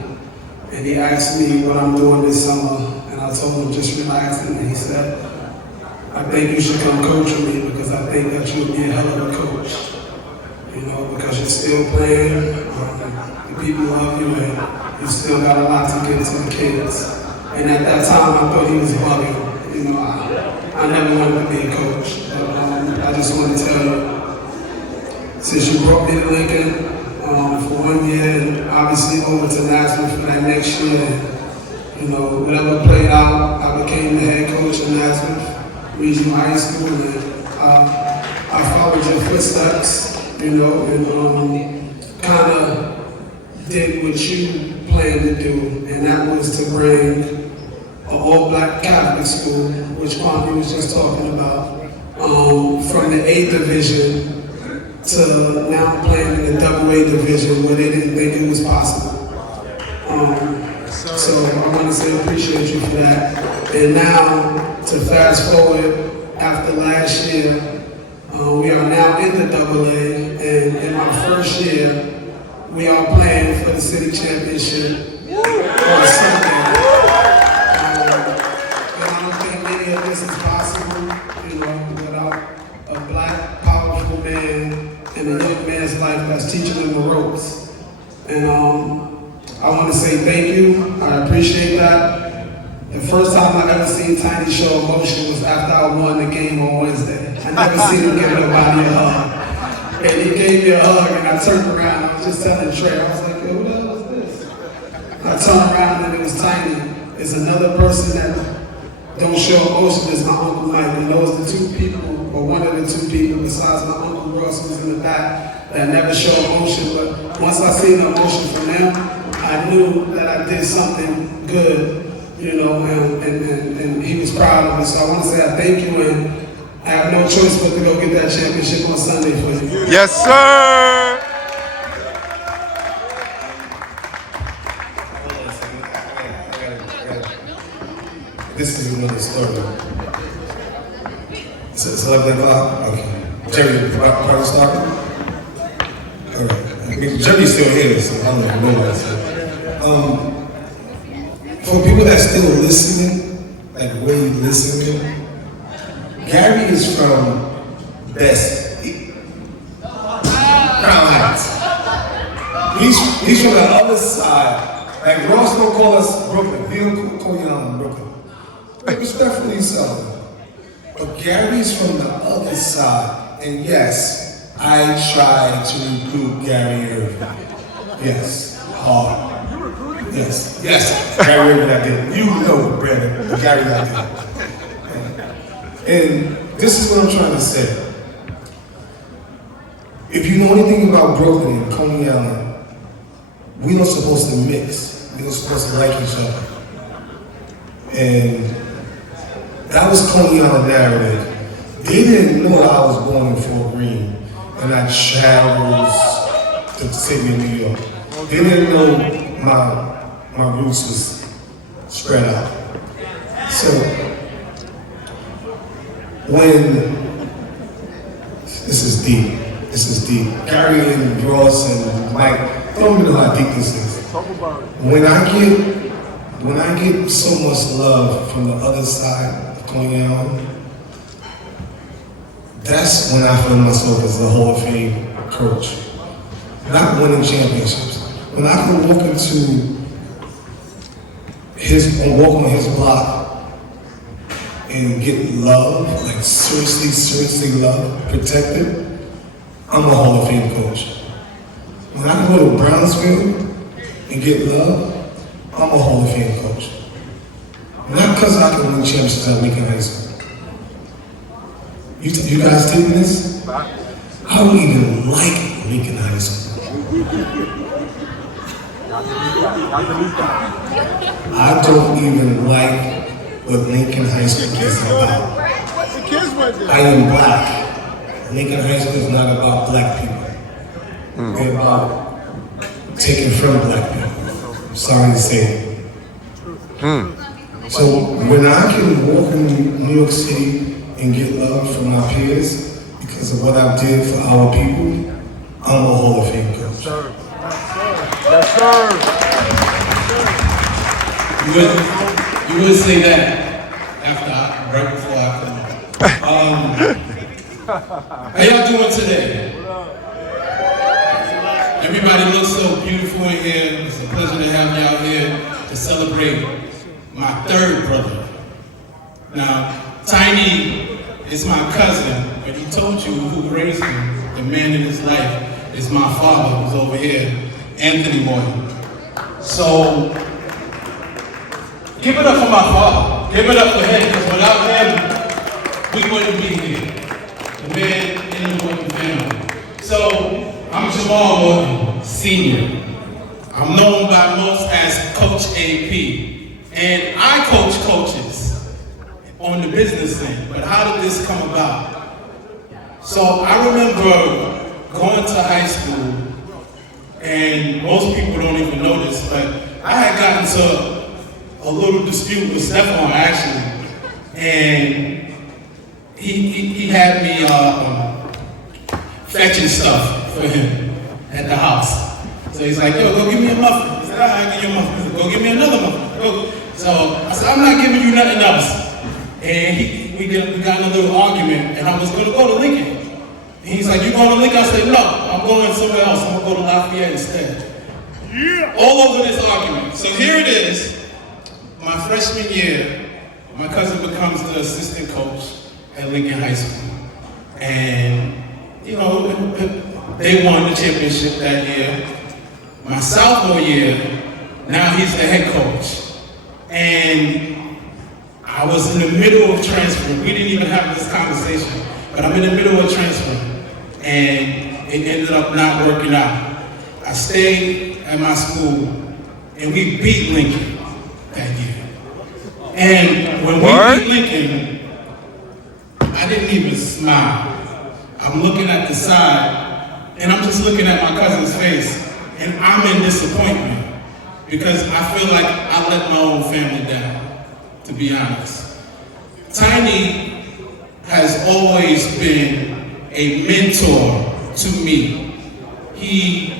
and he asked me what I'm doing this summer, and I told him just relax, and he said, I think you should come coach with me because I think that you would be a hell of a coach. Because you're still playing, the people love you, and you still got a lot to give to the kids. And at that time, I thought he was bugging. I never wanted to be a coach. But I just want to tell you, since you brought me to Lincoln for 1 year, and obviously over to Nashville for that next year, whatever played out, I became the head coach in Nashville Regional High School, and I followed your footsteps, and kind of did what you planned to do, and that was to bring an all-black Catholic school, which Kwame was just talking about, from the A division to now playing in the AA division where they didn't think it was possible. So I want to say appreciate you for that. And now, to fast forward, after last year, We are now in the AA, and in my first year, we are playing for the city championship on Sunday. And I don't think any of this is possible, you know, without a black, powerful man in a young man's life that's teaching him the ropes. And I want to say thank you. I appreciate that. The first time I ever seen Tiny show emotion was after I won the game on Wednesday. I never seen him give nobody a hug. And he gave me a hug, and I turned around. I was just telling Trey, I was like, yo, what the hell is this? I turned around and it was Tiny. It's another person that don't show emotion is my Uncle Mike. And those the two people, or one of the two people besides my Uncle Ross who's in the back that never show emotion. But once I seen the emotion from them, I knew that I did something good. You know, and he was proud of me. So I want to say I thank you, and I have no choice but to go get that championship on Sunday for you. Yes, sir. This is another story. It's 11 o'clock? Okay. Jerry, party started? All right. I mean, Jerry's still here, so I don't know if you know that. For people that's still listening, like really listening, Gary is from Bessie, Crown Heights. He's from the other side. Like Ross don't call us Brooklyn. He don't call you Brooklyn. Like, respectfully so. But Gary's from the other side. And yes, I tried to recruit Gary Irving. Yes, hard. Yes, Gary Irving I did. You know, Brandon, Gary I did. And this is what I'm trying to say. If you know anything about Brooklyn and Coney Island, we're not supposed to mix. We're not supposed to like each other. And that was Coney Island narrative. They didn't know I was born in Fort Greene and I traveled to the city of New York. They didn't know my roots was spread out. So when this is deep. Gary and Ross and Mike, I don't even know how deep this is. When I get so much love from the other side of Coney Island, that's when I feel myself as the Hall of Fame coach. Not winning championships. When I can walk on his block and get love, like seriously love, protected, I'm a Hall of Fame coach. When I can go to Brownsville and get love, I'm a Hall of Fame coach. Not because I can win championships at Lincoln High School. You guys taking this? I don't even like Lincoln High School. I don't even like what Lincoln High School is about. I am black. Lincoln High School is not about black people. It's about taking from black people. I'm sorry to say it. So when I can walk in New York City and get love from my peers because of what I did for our people, I'm a Hall of Fame coach. Yes, sir. You would say that right before I come. How y'all doing today? Everybody looks so beautiful in here. It's a pleasure to have y'all here to celebrate my third brother. Now, Tiny is my cousin, but he told you who raised him, the man in his life, is my father who's over here, Anthony Morton. So, give it up for my father. Give it up for him, because without him, we wouldn't be here. The man in the Morton family. So, I'm Jamal Morton, Sr. I'm known by most as Coach AP. And I coach coaches on the business end, but how did this come about? So I remember going to high school, and most people don't even know this, but I had gotten into a little dispute with Stephon actually, and he had me fetching stuff for him at the house. So he's like, yo, go give me a muffin. I said, all right, I'll give you a muffin. He said, go give me another muffin. Go. So I said, I'm not giving you nothing else. And we got in a little argument, and I was going to go to Lincoln. And he's like, you going to Lincoln? I said, no, I'm going somewhere else. I'm going to go to Lafayette instead. Yeah. All over this argument. So here it is. My freshman year, my cousin becomes the assistant coach at Lincoln High School. And, you know, they won the championship that year. My sophomore year, now he's the head coach. And I was in the middle of transferring. We didn't even have this conversation, but I'm in the middle of transferring. And it ended up not working out. I stayed at my school, and we beat Lincoln that year. And when we beat Lincoln, I didn't even smile. I'm looking at the side, and I'm just looking at my cousin's face, and I'm in disappointment because I feel like I let my own family down, to be honest. Tiny has always been a mentor to me. He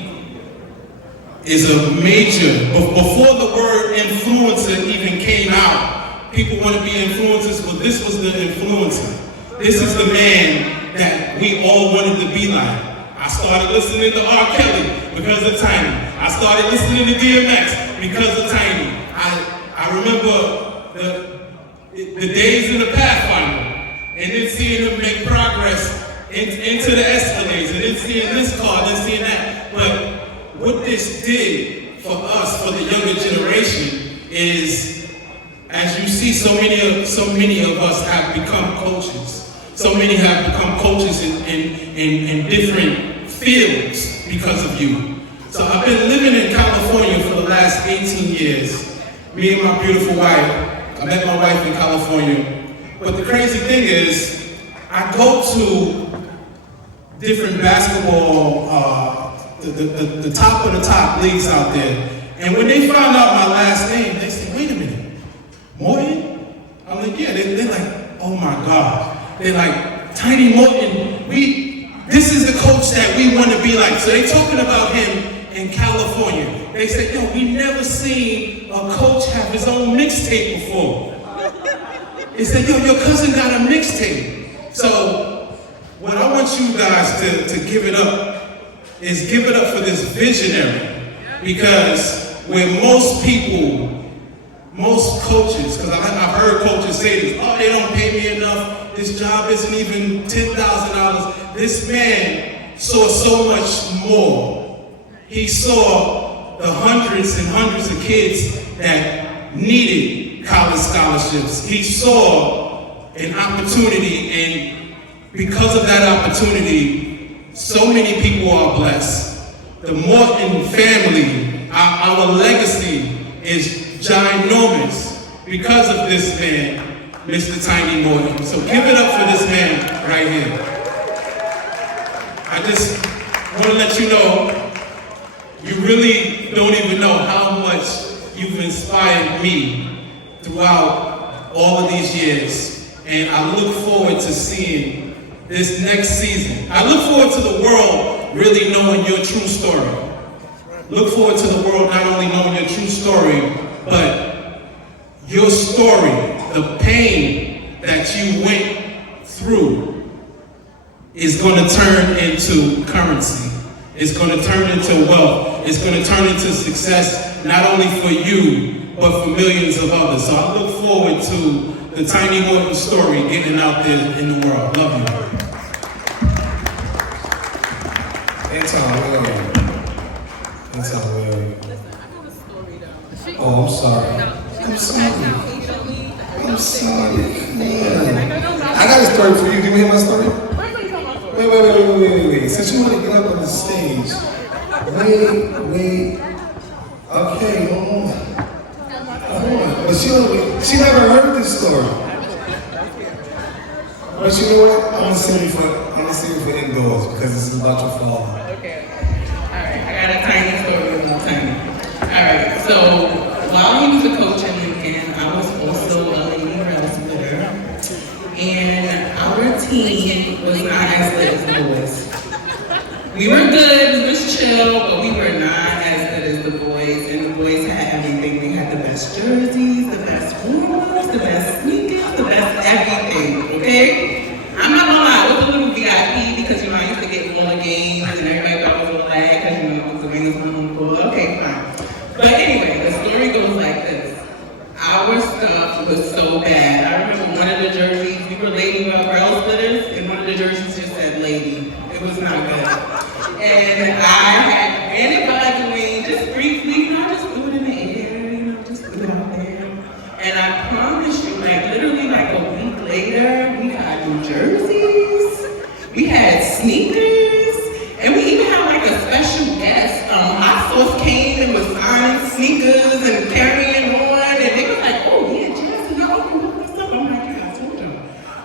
is a major, before the word influencer even came out, people want to be influencers, but this was the influencer. This is the man that we all wanted to be like. I started listening to R. Kelly because of Tiny. I started listening to DMX because of Tiny. I remember the days in the Pathfinder, and then seeing him make progress into the Escalades, and then seeing this car, and then seeing that. But what this did for us, for the younger generation, is, as you see, so many of us have become coaches. So many have become coaches in different fields because of you. So I've been living in California for the last 18 years. Me and my beautiful wife. I met my wife in California. But the crazy thing is, I go to different basketball, the top of the top leagues out there. And when they found out my last name, they said, wait a minute, Morton? I'm like, yeah. They're like, oh my God. They're like, Tiny Morton, this is the coach that we want to be like. So they're talking about him in California. They said, yo, we never seen a coach have his own mixtape before. They said, yo, your cousin got a mixtape. So what I want you guys to give it up is give it up for this visionary. Because where most people, most coaches, because I've heard coaches say this, oh, they don't pay me enough. This job isn't even $10,000. This man saw so much more. He saw the hundreds and hundreds of kids that needed college scholarships. He saw an opportunity, and because of that opportunity, so many people are blessed. The Morton family, our legacy is ginormous because of this man, Mr. Tiny Morton. So give it up for this man right here. I just want to let you know, you really don't even know how much you've inspired me throughout all of these years. And I look forward to seeing this next season. I look forward to the world really knowing your true story. Look forward to the world not only knowing your true story, but your story, the pain that you went through is going to turn into currency. It's going to turn into wealth. It's going to turn into success, not only for you, but for millions of others. So I look forward to the Tiny Morton story getting out there in the world. Love you. Oh, I'm sorry. I'm sorry. I'm sorry. I got a story for you. Do you hear my story? Wait. Since you want to get up on the stage. Wait. Okay, hold on. But she never heard this story. But you know what? I'm gonna save it for indoors because this is about your father. Okay. Alright, I got a tiny story about Tiny. Alright, so while he was a coach at Lincoln, I was also a lady rel splitter. And our team was not as lit as the boys. best jerseys, the best warm-ups, the best sneakers, the best everything, okay? I'm not gonna lie, I was a little VIP because, you know, I used to get all the games and everybody thought I was a little lag because, you know, Dwayne was my uncle. Okay, fine. But anyway, the story goes like this. Our stuff was so bad. I remember one of the jerseys, we were Lady Rail Splitters, and one of the jerseys just said lady. It was not good. And I had ran it by Dwayne just briefly, you know, just threw it in the air, you know, just threw it out there. And I promise you, like literally like a week later, we got new jerseys, we had sneakers, and we even had like a special guest. Hot Sauce came and was signing sneakers and carrying on, and they was like, oh yeah, Jazzy, y'all can do this stuff. I'm like, yeah,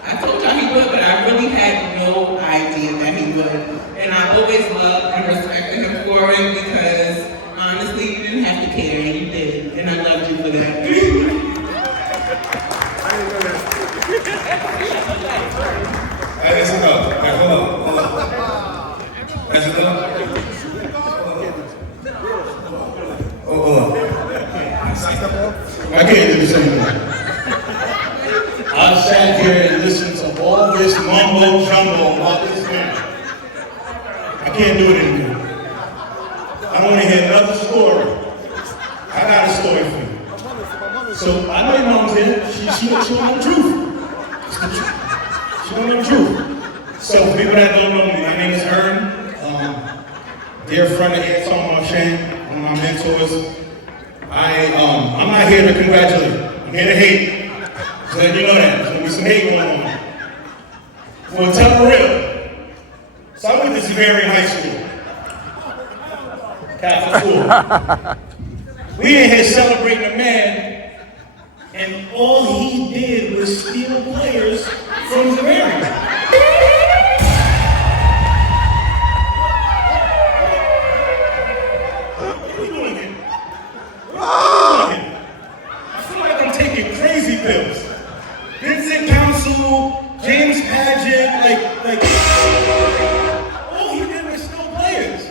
I told y'all he would, but I really had no idea that he would. And I always loved and respected him for it because honestly, you didn't have to care, and you did, and I loved you for that. That's enough. Hey, hold on. That's enough. Hold on. I can't do the same thing. I sat here and listened to all this mumbo jumbo about this man. I can't do it anymore. I want to hear another story. I got a story for you. So I know your mom's here. She don't know the truth. She don't know the truth. So for people that don't know me, my name is Ern. Dear friend of here, Tom Shane, one of my mentors. I'm not here to congratulate. I'm here to hate. So that you know that. There's gonna be some hate going on. Well, tell the real. So I went to Xaverian High School. Catholic school. We in here celebrating a man, and all he did was steal players from Xaverian. I feel like I'm taking crazy pills. Vincent Council, James Padgett, like all he did was steal players.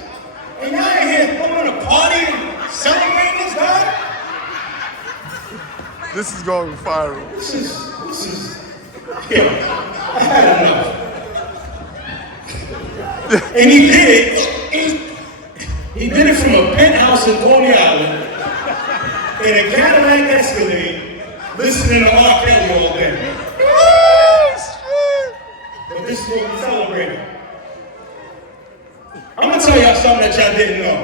And now you're here throwing a party and celebrating this guy? This is going viral. This is, yeah, I had enough. And he did it. He did it from a penthouse in Coney Island in a Cadillac Escalade, listening to R. Kelly all day. But this is what we celebrating. I'm gonna tell y'all something that y'all didn't know.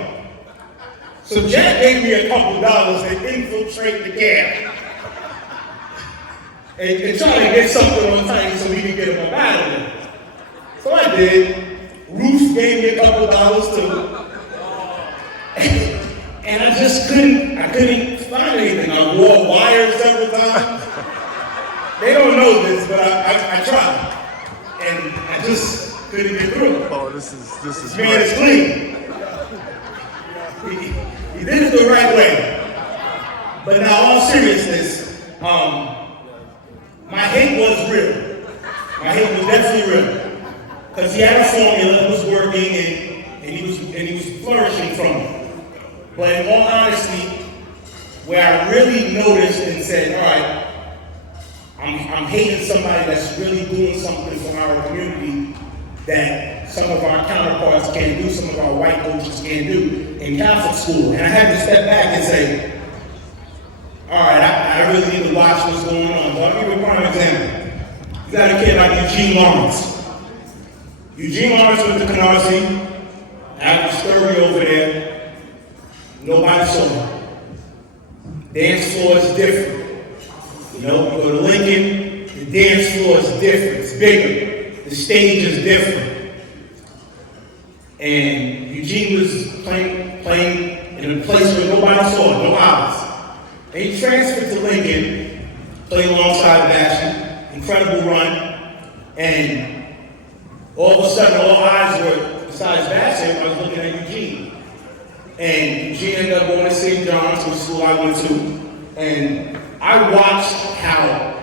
So Jack gave me a couple dollars to infiltrate the camp and try to get something on time so we could get him a battle. So I did. Ruth gave me a couple dollars too. And I just couldn't find anything. I wore wires several times. They don't know this, but I tried. And I just couldn't get through. Oh, this is Man is clean. He did it the right way. But now, all seriousness, my hate was real. My hate was definitely real. Because he had a formula that was working and he was flourishing from it. But in all honesty, where I really noticed and said, all right, I'm hating somebody that's really doing something for our community that some of our counterparts can't do, some of our white coaches can't do in Catholic school. And I had to step back and say, all right, I really need to watch what's going on. But I'll give you a prime example. You got a kid like Eugene Lawrence. Eugene Lawrence went to Canarsie, after scurry over there, nobody saw him. Dance floor is different. You know, you go to Lincoln, the dance floor is different, it's bigger. The stage is different. And Eugene was playing in a place where nobody saw him, no eyes. And he transferred to Lincoln, played alongside Basham, incredible run, and all of a sudden, all eyes were, besides Bassett, I was looking at Eugene. And Eugene ended up going to St. John's, which school I went to. And I watched how,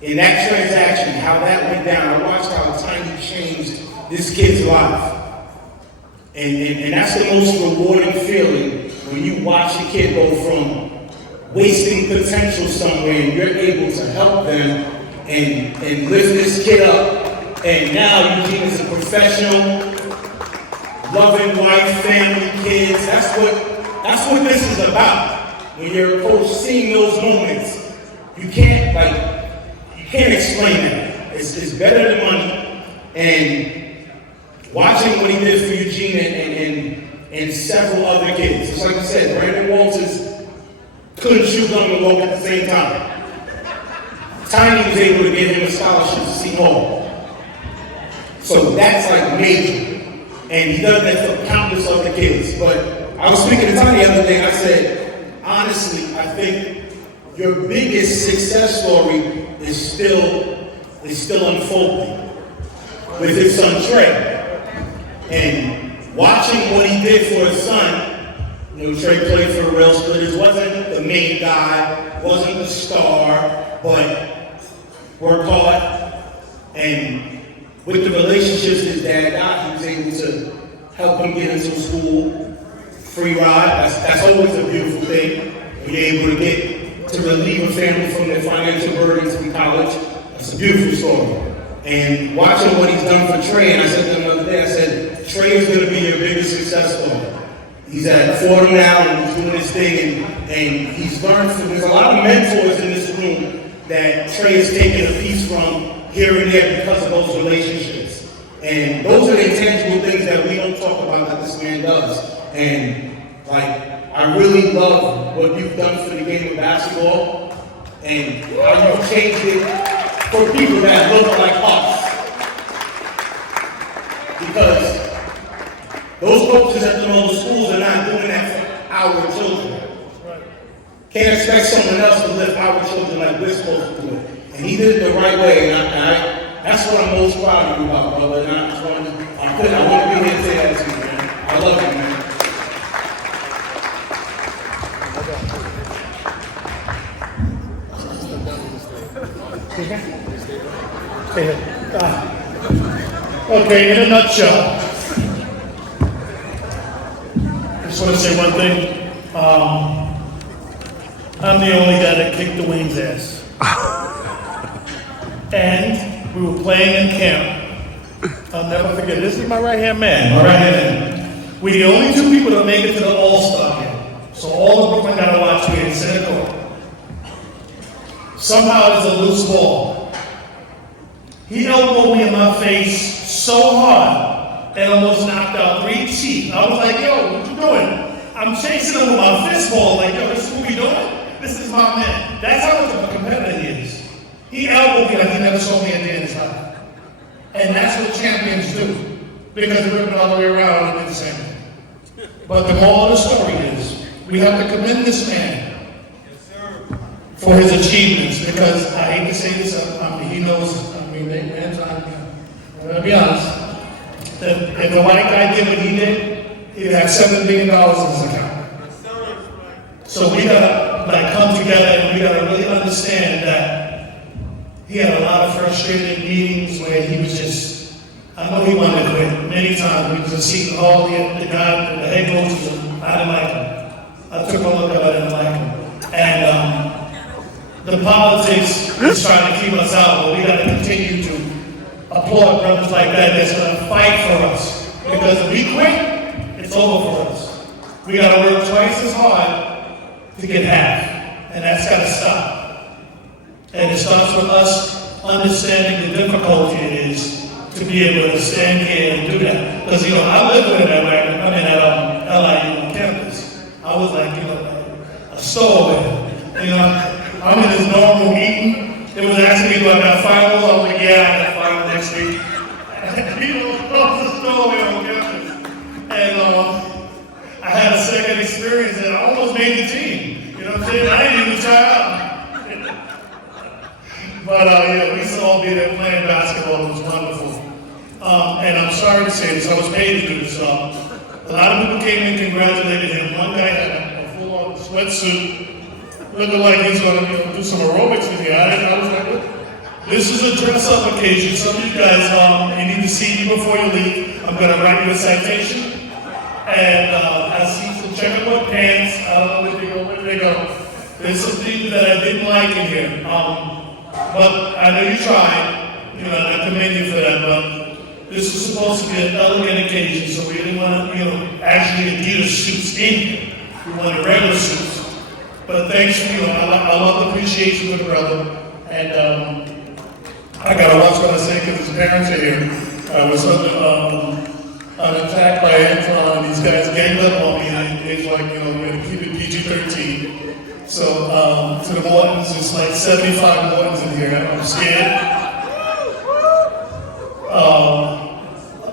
in that transaction, how that went down. I watched how Tiny changed this kid's life. And that's the most rewarding feeling when you watch a kid go from wasting potential somewhere, and you're able to help them and lift this kid up. And now Eugene is a professional, loving wife, family, kids. That's what this is about. When you're a coach, seeing those moments, you can't explain that. It's better than money. And watching what he did for Eugene and several other kids. Just like you said, Brandon Walters couldn't chew gum and walk at the same time. Tiny was able to give him a scholarship to Seton Hall. So that's like major. And he does that for countless other kids. But I was speaking to Tiny the other day, I said, honestly, I think your biggest success story is still unfolding with his son Trey. And watching what he did for his son, Trey played for the Rail Splitters, wasn't the main guy, wasn't the star, but worked hard. And with the relationships his dad got, he was able to help him get into school, free ride. That's always a beautiful thing. Being able to relieve a family from their financial burdens from college. That's a beautiful story. And watching what he's done for Trey, and I said to him the other day, I said, Trey is going to be your biggest success story. He's at Fordham now, and he's doing his thing, and he's learned from, there's a lot of mentors in this room that Trey has taken a piece from here and there because of those relationships. And those are the intangible things that we don't talk about that this man does. And I really love what you've done for the game of basketball and how you've changed it for people that look like us. Because those coaches at the other schools are not doing that for our children. Can't expect someone else to lift our children like we're supposed to do it. And he did it the right way, and that's what I'm most proud of you about, brother. And I want to be here to say that to you, man. I love you, man. Okay, in a nutshell, I just want to say one thing. I'm the only guy that kicked Dwayne's ass. And we were playing in camp. I'll never forget, this is my right-hand man, We're the only two people that make it to the All-Star game. So all of Brooklyn got to watch me in center court. Somehow there's a loose ball. He elbowed me in my face so hard and almost knocked out 3 teeth. I was like, yo, what you doing? I'm chasing him with my fist ball, like, yo, this is what we doing? This is my man. That's how much of a competitor he is. He elbowed me like he never saw me a day in his life. And that's what champions do. Because they rip it all the way around and do the same thing. But the moral of the story is, we have to commend this man for his achievements. Because I hate to say this, he knows, man's on, I'm gonna be honest, that if the white guy did what he did, he'd have $7 billion in his account. So we gotta come together and we gotta really understand that he had a lot of frustrated meetings where he was just, I know he wanted to quit many times. He was a Seton Hall, the guy, the head coach, I didn't like him. I took a look at it, I didn't like him. And the politics is trying to keep us out, but we got to continue to applaud brothers like that that's going to fight for us. Because if we quit, it's over for us. We got to work twice as hard to get half, and that's got to stop. And it starts with us understanding the difficulty it is to be able to stand here and do that. Because, I lived with it at LIU on campus. I was like, a stowaway. I'm in this dorm room eating. It was asking me, do I got finals? I was like, yeah, I got finals next week. I was a stowaway on campus. And I had a second experience and I almost made the team. You know what I'm saying? I didn't even try out. But yeah, we used to all be there playing basketball. It was wonderful. And I'm sorry to say this, I was paid to do this. A lot of people came and congratulated him. One guy had a full-on sweatsuit. Looking like he's going to do some aerobics with me. I was like, look, this is a dress-up occasion. Some of you guys, you need to see me before you leave. I'm going to write you a citation. And I see some checkerboard pants. I don't know where they go. There's some things that I didn't like in here. But I know you tried. You know, and I commend you for that. But this was supposed to be an elegant occasion, so we didn't want to, you know, actually Adidas suits in here. We wanted regular suits. But thanks to you. I love the appreciation for the brother. And I gotta watch what I say because his parents are here. I was attacked by Antoine. These guys ganged up on me, and it's like, you know, we're gonna keep it PG-13. So to the Mortons, it's like 75 Mortons in here. I'm scared.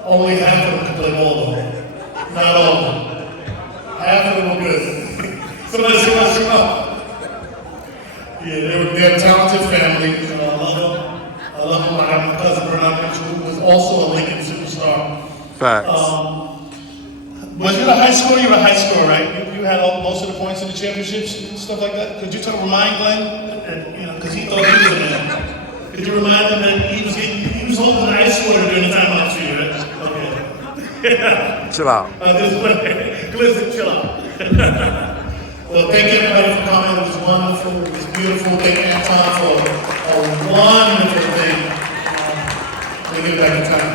Only half of them can play ball though. Not all of them. Half of them were good. Somebody say what's up. Yeah, they're a talented family. I love them. I love them. I have my cousin Bernard, who was also a Lincoln superstar. Facts. Was you a high scorer? You were a high scorer, right? You had most of the points in the championships and stuff like that. Could you remind Glenn that, you know, because he thought he was a man. Could you remind him that he was holding the high scorer during the timeout for you, right? Okay. Chill out. Glenn said, chill out. Well, thank you everybody for coming. It was wonderful. It was beautiful. Thank you, Anton, for a wonderful thing. We'll get back in time.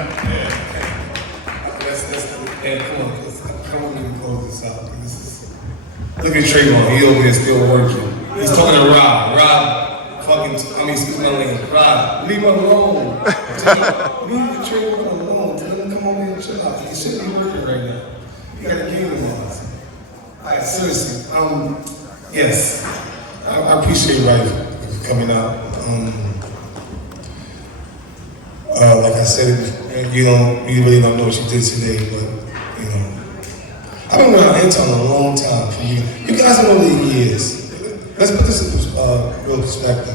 That's the point, because I want me to close this out. Look at Trayvon, he over there still working. He's talking to Rob. Excuse my language. Rob, leave him alone. Leave Trayvon alone. Tell him to come over here and chill out. He shouldn't be working right now. He got a game in us. Alright, seriously. Yes. I appreciate Rife coming out. Like I said, you really don't know what you did today, but you know. I've been around Anton a long time. You guys know the years. Let's put this in real perspective.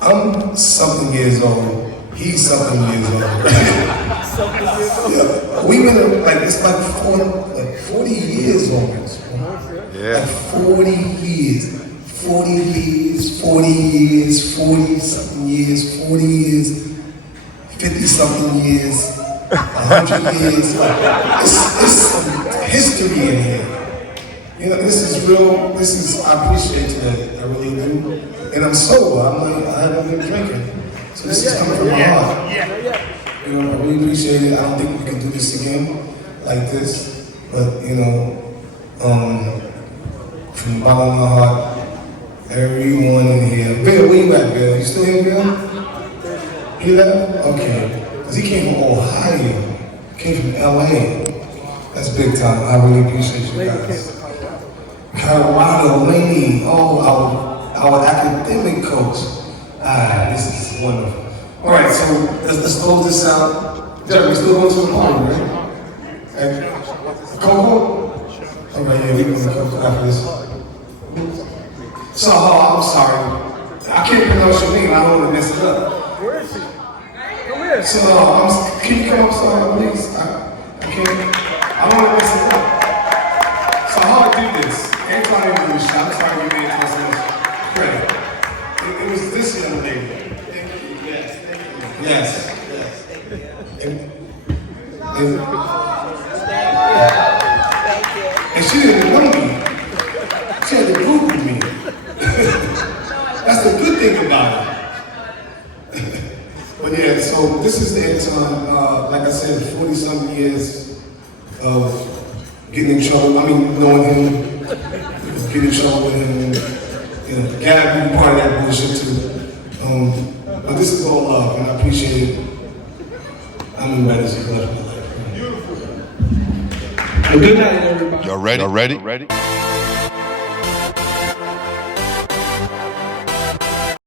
I'm something years old. He's something years old. Yeah, we've been it's like 40 years almost. Yeah. Like 40 years. 40 years, 40 years, 40 something years, 40 years, 50 something years, 100 years. It's some history in here. You know, this is real. I appreciate that. I really do. And I'm sober. I haven't been drinking. So this is coming from my heart. You know, I really appreciate it. I don't think we can do this again like this. But, you know, from the bottom of my heart, everyone in here. Bill, where you at, Bill? You still here, Bill? He left? Okay. Because he came from Ohio. Came from LA. That's big time. I really appreciate you guys. Colorado, Laney, our academic coach. This is wonderful. All right, so let's close this out. Jerry, we still going to the party, right? Coco? All right, yeah, we're going to go after this. So, I'm sorry. I can't pronounce your name. I don't want to mess it up. Where is he? Come here. So, can you come up, sorry, please? I can't. I don't want to mess it up. So, how do I do this? Anybody do this? I'm sorry you made it so much credit. It was this young lady. Thank you. Yes. Thank you. Yes. And she didn't even know me. She had to Google me. That's the good thing about it. But yeah, so this is the Anton, like I said, 40-something years of getting in trouble. I mean, knowing him, getting in trouble with him, and Gab being part of that bullshit too. But this is all love, and I appreciate it. I'm in Madison, Good night, everybody. Y'all ready?